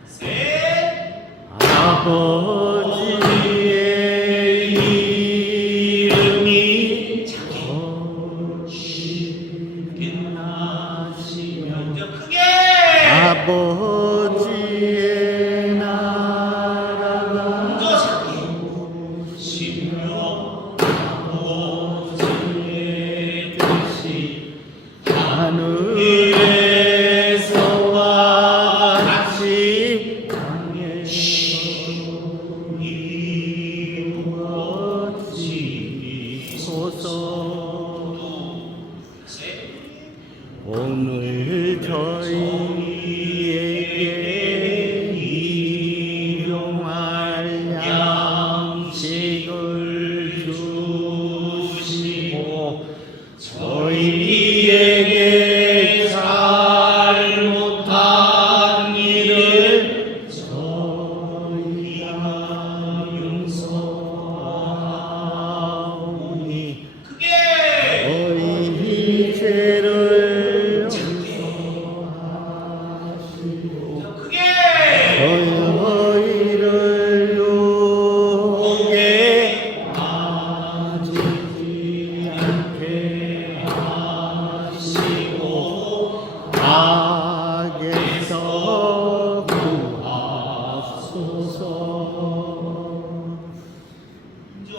셋. 아버지의 이름이 빛나시며 더 크게. 아버지의 나라가 더 작게. 시며 아버지의 뜻이 하늘에서와 같이 땅에서 저희를 욕에 빠지지 않게 하시고 악에서 구하소서. 인조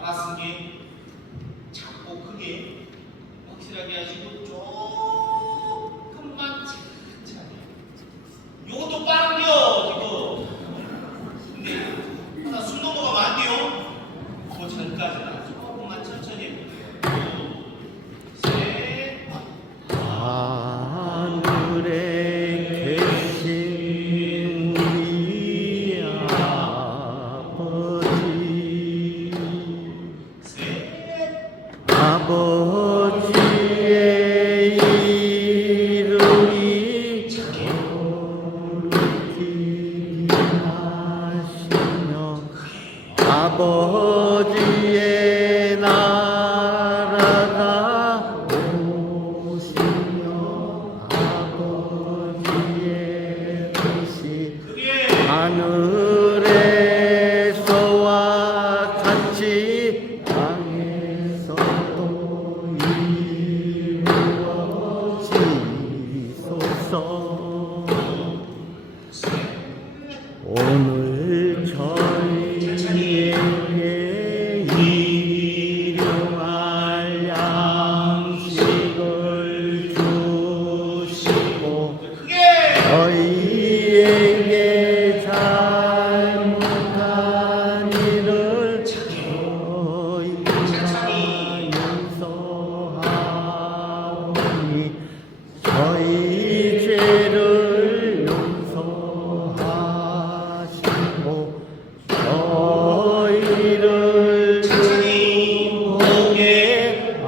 알았은 게 작고 크게 확실하게 하시고 조금만 천천히. 요것도 빠른겨 지금. 근데 하나 숨 넘어가면 안 돼요. 그 전까지는 조금만 천천히 해볼게요. 둘, 셋. 하늘에 계신 우리 아버지, 아버지의 이름이 거룩히 하시며 아버지의 나라가 오시며 아버지의 뜻이 그게 하늘에서와 같이 땅에서도 이루어지소서. 오늘 저희에게 일용할 양식을 주시고 크게 저희에게 잘못한 일을 저희가 용서하오니 저희 죄를 용서하시고 저희를 유혹에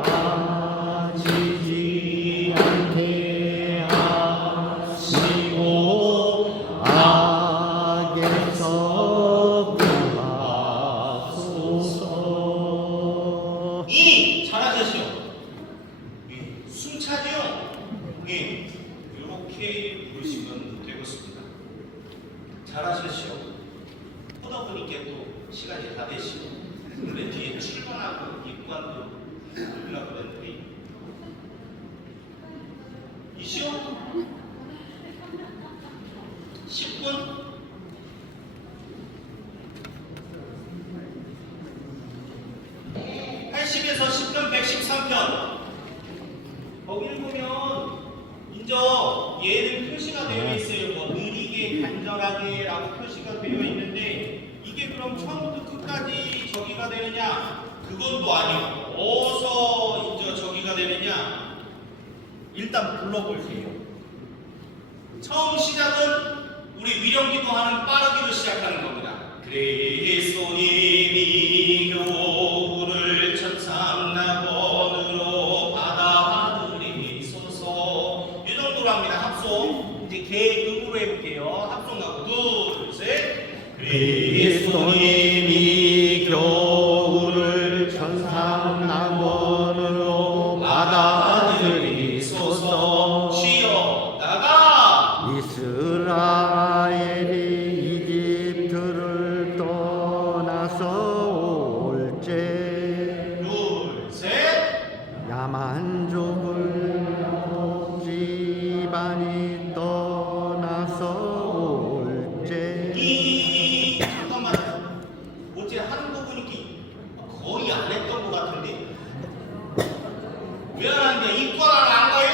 빠지지 않게 하시고 악에서 구하소서. 이 잘하셨어요. 숨차지요. 이렇게 부르시면 되겠습니다. 잘하셨어요. 보다 보니까 또 시간이 다 되시고 근데 뒤에 출근하고 입관도 하려고 그랬는데 이 시험 10분 80에서 10편 113편 거기를 보면 인저 얘는 표시가 되어 있어요. 뭐 느리게 간절하게 라고 표시가 되어 있는데 이게 그럼 처음부터 끝까지 저기가 되느냐? 그건 또 아니고 어디서 인저 저기가 되느냐? 일단 불러볼게요. 처음 시작은 우리 위령기도하는 빠르기로 시작하는 겁니다. 그리스도님이 교훈을 천삼나번으로 받아들이소서. 이 정도로 합니다. 합송. 이제 개음으로 해볼게요. 합송하고 둘, 셋. 그리스도님이 교훈을 천삼나번으로 받아들이소서. 쉬었다가 이스라엘이 이집트를 떠나서 올제 둘, 셋. 야만족을 집안이 떠나서 올제 잠깐만 어제 하는 거 보니까 거의 안 했던 것 같은데 왜 안 하는데 이과를 안 가요?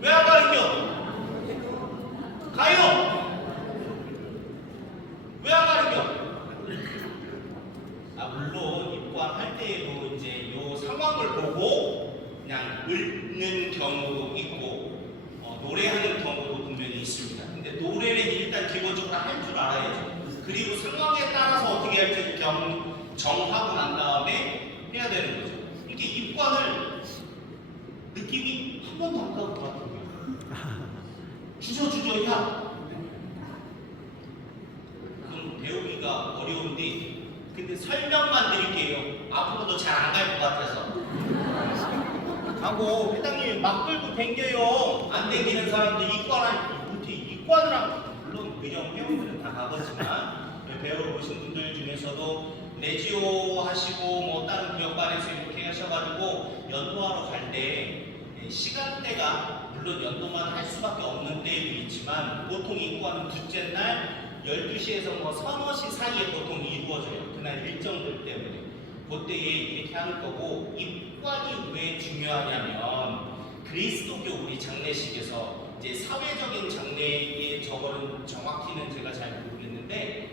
왜 안 가요? 가요? 왜 안 가요? 물론 입관할 때에도 이제 요 상황을 보고 그냥 읽는 경우도 있고 노래하는 경우도 분명히 있습니다. 근데 노래는 일단 기본적으로 할 줄 알아야죠. 그리고 상황에 따라서 어떻게 할지 정하고 난 다음에 해야 되는 거죠. 이렇게 입관을 느낌이 한 번도 안 가고 것 같은데요. 주저주저야. 그럼 배우기가 어려운데 근데 설명만 드릴게요. 앞으로도 잘 안 갈 것 같아서. 하고 회장님 막 끌고 댕겨요. 안 댕기는 사람들 이과는 못해. 이과는 물론 의정 회원들은 다 가봤지만 배워보신 분들 중에서도 레지오 하시고 뭐 다른 교역반에서 이렇게 하셔가지고 연도하러 갈 때 시간대가 물론 연도만 할 수밖에 없는 때도 있지만 보통 입구하는 둘째 날 12시에서 뭐 서너 시 사이에 보통 이루어져요. 그날 일정들 때문에. 그때에 이렇게 하는 거고, 입관이 왜 중요하냐면 그리스도교 우리 장례식에서 이제 사회적인 장례의 저거는 정확히는 제가 잘 모르겠는데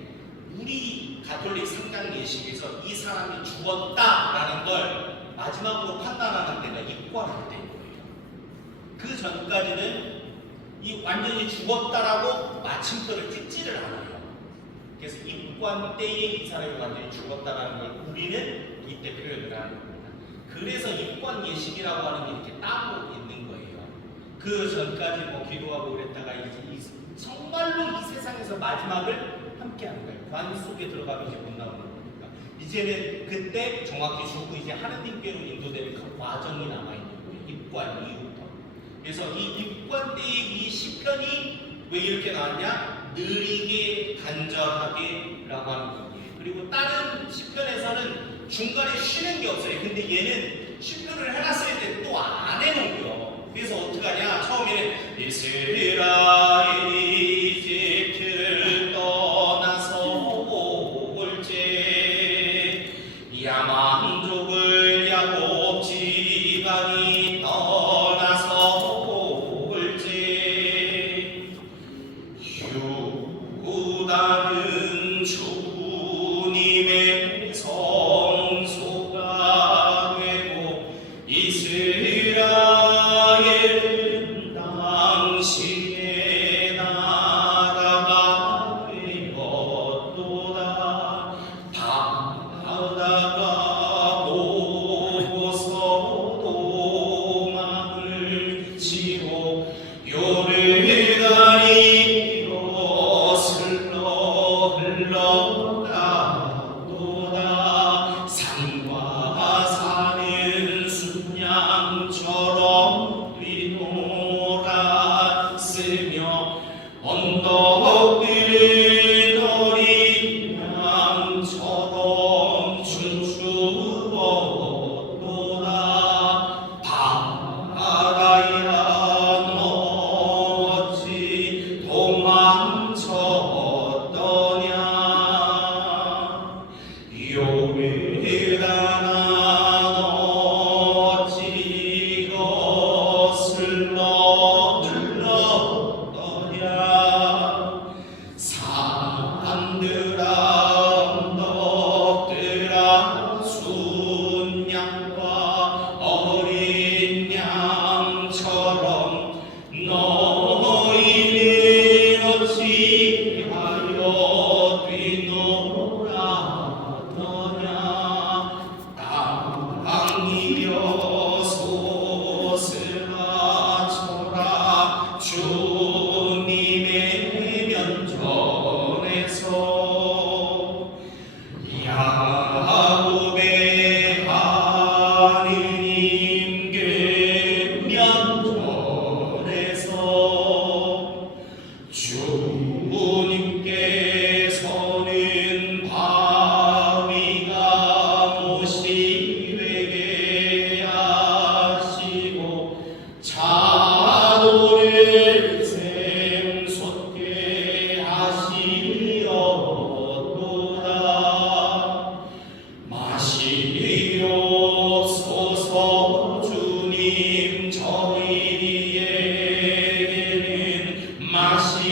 우리 가톨릭 상장 예식에서 이 사람이 죽었다라는 걸 마지막으로 판단하는 때가 입관할 때예요. 그 전까지는 이 완전히 죽었다라고 마침표를 찍지를 않아요. 그래서 입관 때에 이 사람이 완전히 죽었다라는 걸 우리는 이때 표현을 하는 겁니다. 그래서 입관 예식이라고 하는 게 이렇게 따로 있는 거예요. 그 전까지 뭐 기도하고 그랬다가 이제 정말로 이 세상에서 마지막을 함께하는 거예요. 관 속에 들어가면 이제 못 나오는 거니까. 이제는 그때 정확히 죽고 이제 하느님께로 인도되는 그 과정이 남아있는 거예요. 입관 이후부터. 그래서 이 입관 때의 이 시편이 왜 이렇게 나왔냐? 느리게 간절하게 라고 하는 거예요. 그리고 다른 시편에서는 중간에 쉬는 게 없어요. 근데 얘는 시편을 해놨을 때 또 안 해놓고요. 그래서 어떡하냐? 처음에는 이스라엘이 이집트를 떠나서 올제 야만족을 야곱 지방이 떠나서 올제 유다는 주님의 성소가 되고 이스라엘은 당신의 나라가 되었도다. 바다가 보고서 도망을 치고 요르단이 흘러가도다. 산과 산은 순양처럼 뛰놀았으며 언덕들은 어린 양처럼 춤추었도다. 바다야 너 어찌 도망쳤더냐. 요르단아 너 어찌 거슬러 흘렀더냐. 산들아 언덕들아 순양과 어린 양처럼 너희는 어찌하여 뛰놀았더냐. 땅이여 솟으라쳐라 주님의 면전에서. 야곱의 하느님 그 면전에서 주님께서는 바위가 모시되게 하시고 자도를 샘솟게 하시었도다. 마시옵소서 주님 저희에게는 마시옵소서.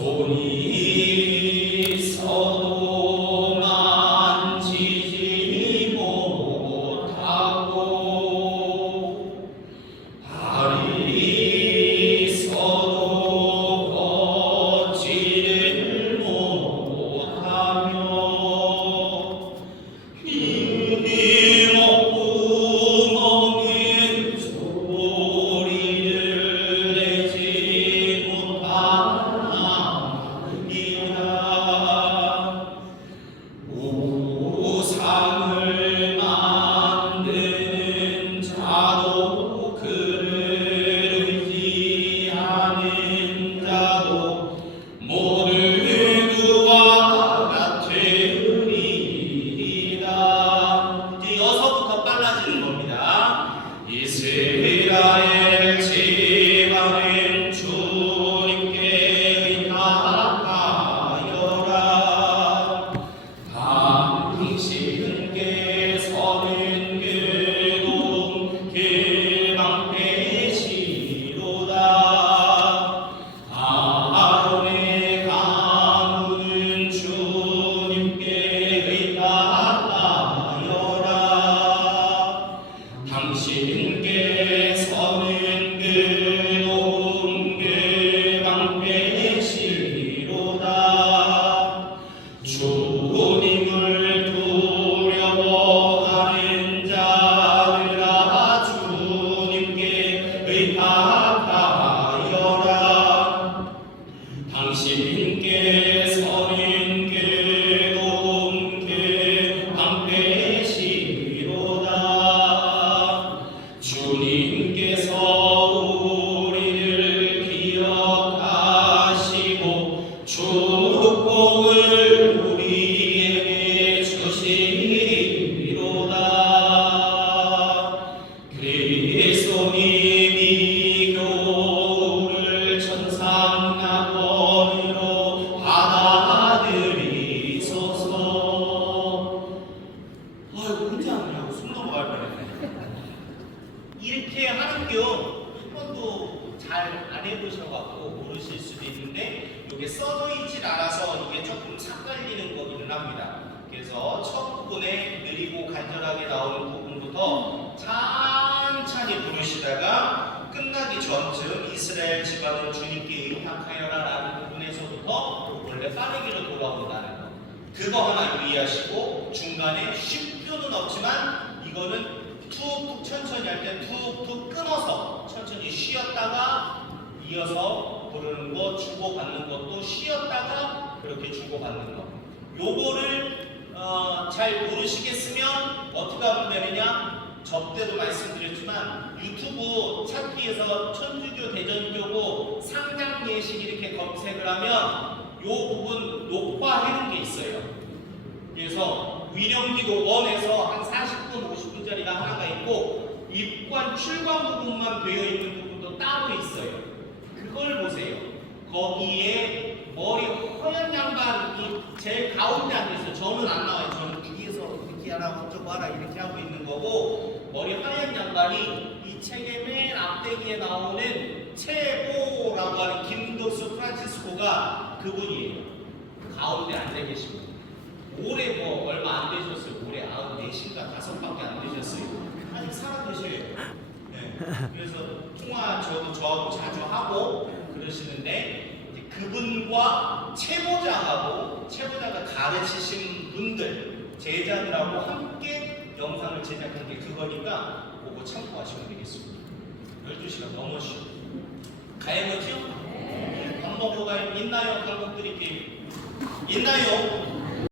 손이 서도 만지지 못하고 발이 서도 걷지를 못하며 힘없고 먹는 소리를 내지 못하니라. 우상을 만드는 자도 그를 의지하는 자도 모두 그와 같으리이다. 이제 여서부터 빨라지는 겁니다. 이스라엘 지방은 주님께 의탁하여라. 당신께서는 그동 그방패시로다. 아론의 가문은 주님께 의탁하여라. 당신께서는 그동 그방패시로다. 주님을 두려워하는 자들아 주님께 의탁하여라. 당신께서는 그동 그방패시로다. 주님께서 우리를 기억하시고 축복을 우리에게 주시리로다. 그리스도님이 교훈을 천상낙원으로 받아들이소서. 언제 하느냐고 숨 넘어갈 뻔했네. 이렇게 하는 겨 한 번도 잘 안 해보셔갖고 모르실 수도 있는데 이게 써져 있질 않아서 이게 조금 삭갈리는 거기는 합니다. 그래서 첫 부분에 느리고 간절하게 나오는 부분부터 찬찬히 부르시다가 끝나기 전쯤 이스라엘 지방은 주님께 의탁하여라 라는 부분에서부터 원래 빠르기로 돌아온다는 거, 그거 하나 유의하시고 중간에 쉴 필요는 없지만 이거는 툭툭 천천히 할 때 툭툭 끊어서 천천히 쉬었다가 이어서 부르는 거, 주고받는 것도 쉬었다가 그렇게 주고받는 거, 요거를 잘 모르시겠으면 어떻게 하면 되느냐? 저때도 말씀드렸지만 유튜브 찾기에서 천주교 대전교고 상장 예식 이렇게 검색을 하면 요 부분 녹화해놓은 게 있어요. 그래서 위령기도 1에서 한 40분, 50분짜리가 하나가 있고 입관, 출관 부분만 되어 있는 부분도 따로 있어요. 그걸 보세요. 거기에 머리 허연 양반이 제일 가운데 앉아있어요. 저는 안 나와요. 저는 뒤에서 이렇게 하라, 어쩌고 하라 이렇게 하고 있는 거고, 머리 하얀 양반이 이 책의 맨 앞대기에 나오는 최고라고 하는 김도수 프란치스코가 그분이에요. 가운데 앉아 계시고 올해 뭐 얼마 안 되셨어요. 올해 94인가 5밖에 안 되셨어요. 아직 살아 계셔요. 네. 그래서 통화 저하고 자주 하고 그러시는데, 이제 그분과 체보자가 가르치신 분들, 제자들하고 함께 영상을 제작한 게 그거니까 그거 참고하시면 되겠습니다. 12시간 넘으시오. 가야겠죠? 밥 먹으러 가요? 있나요? 밥 먹드릴게요. 있나요?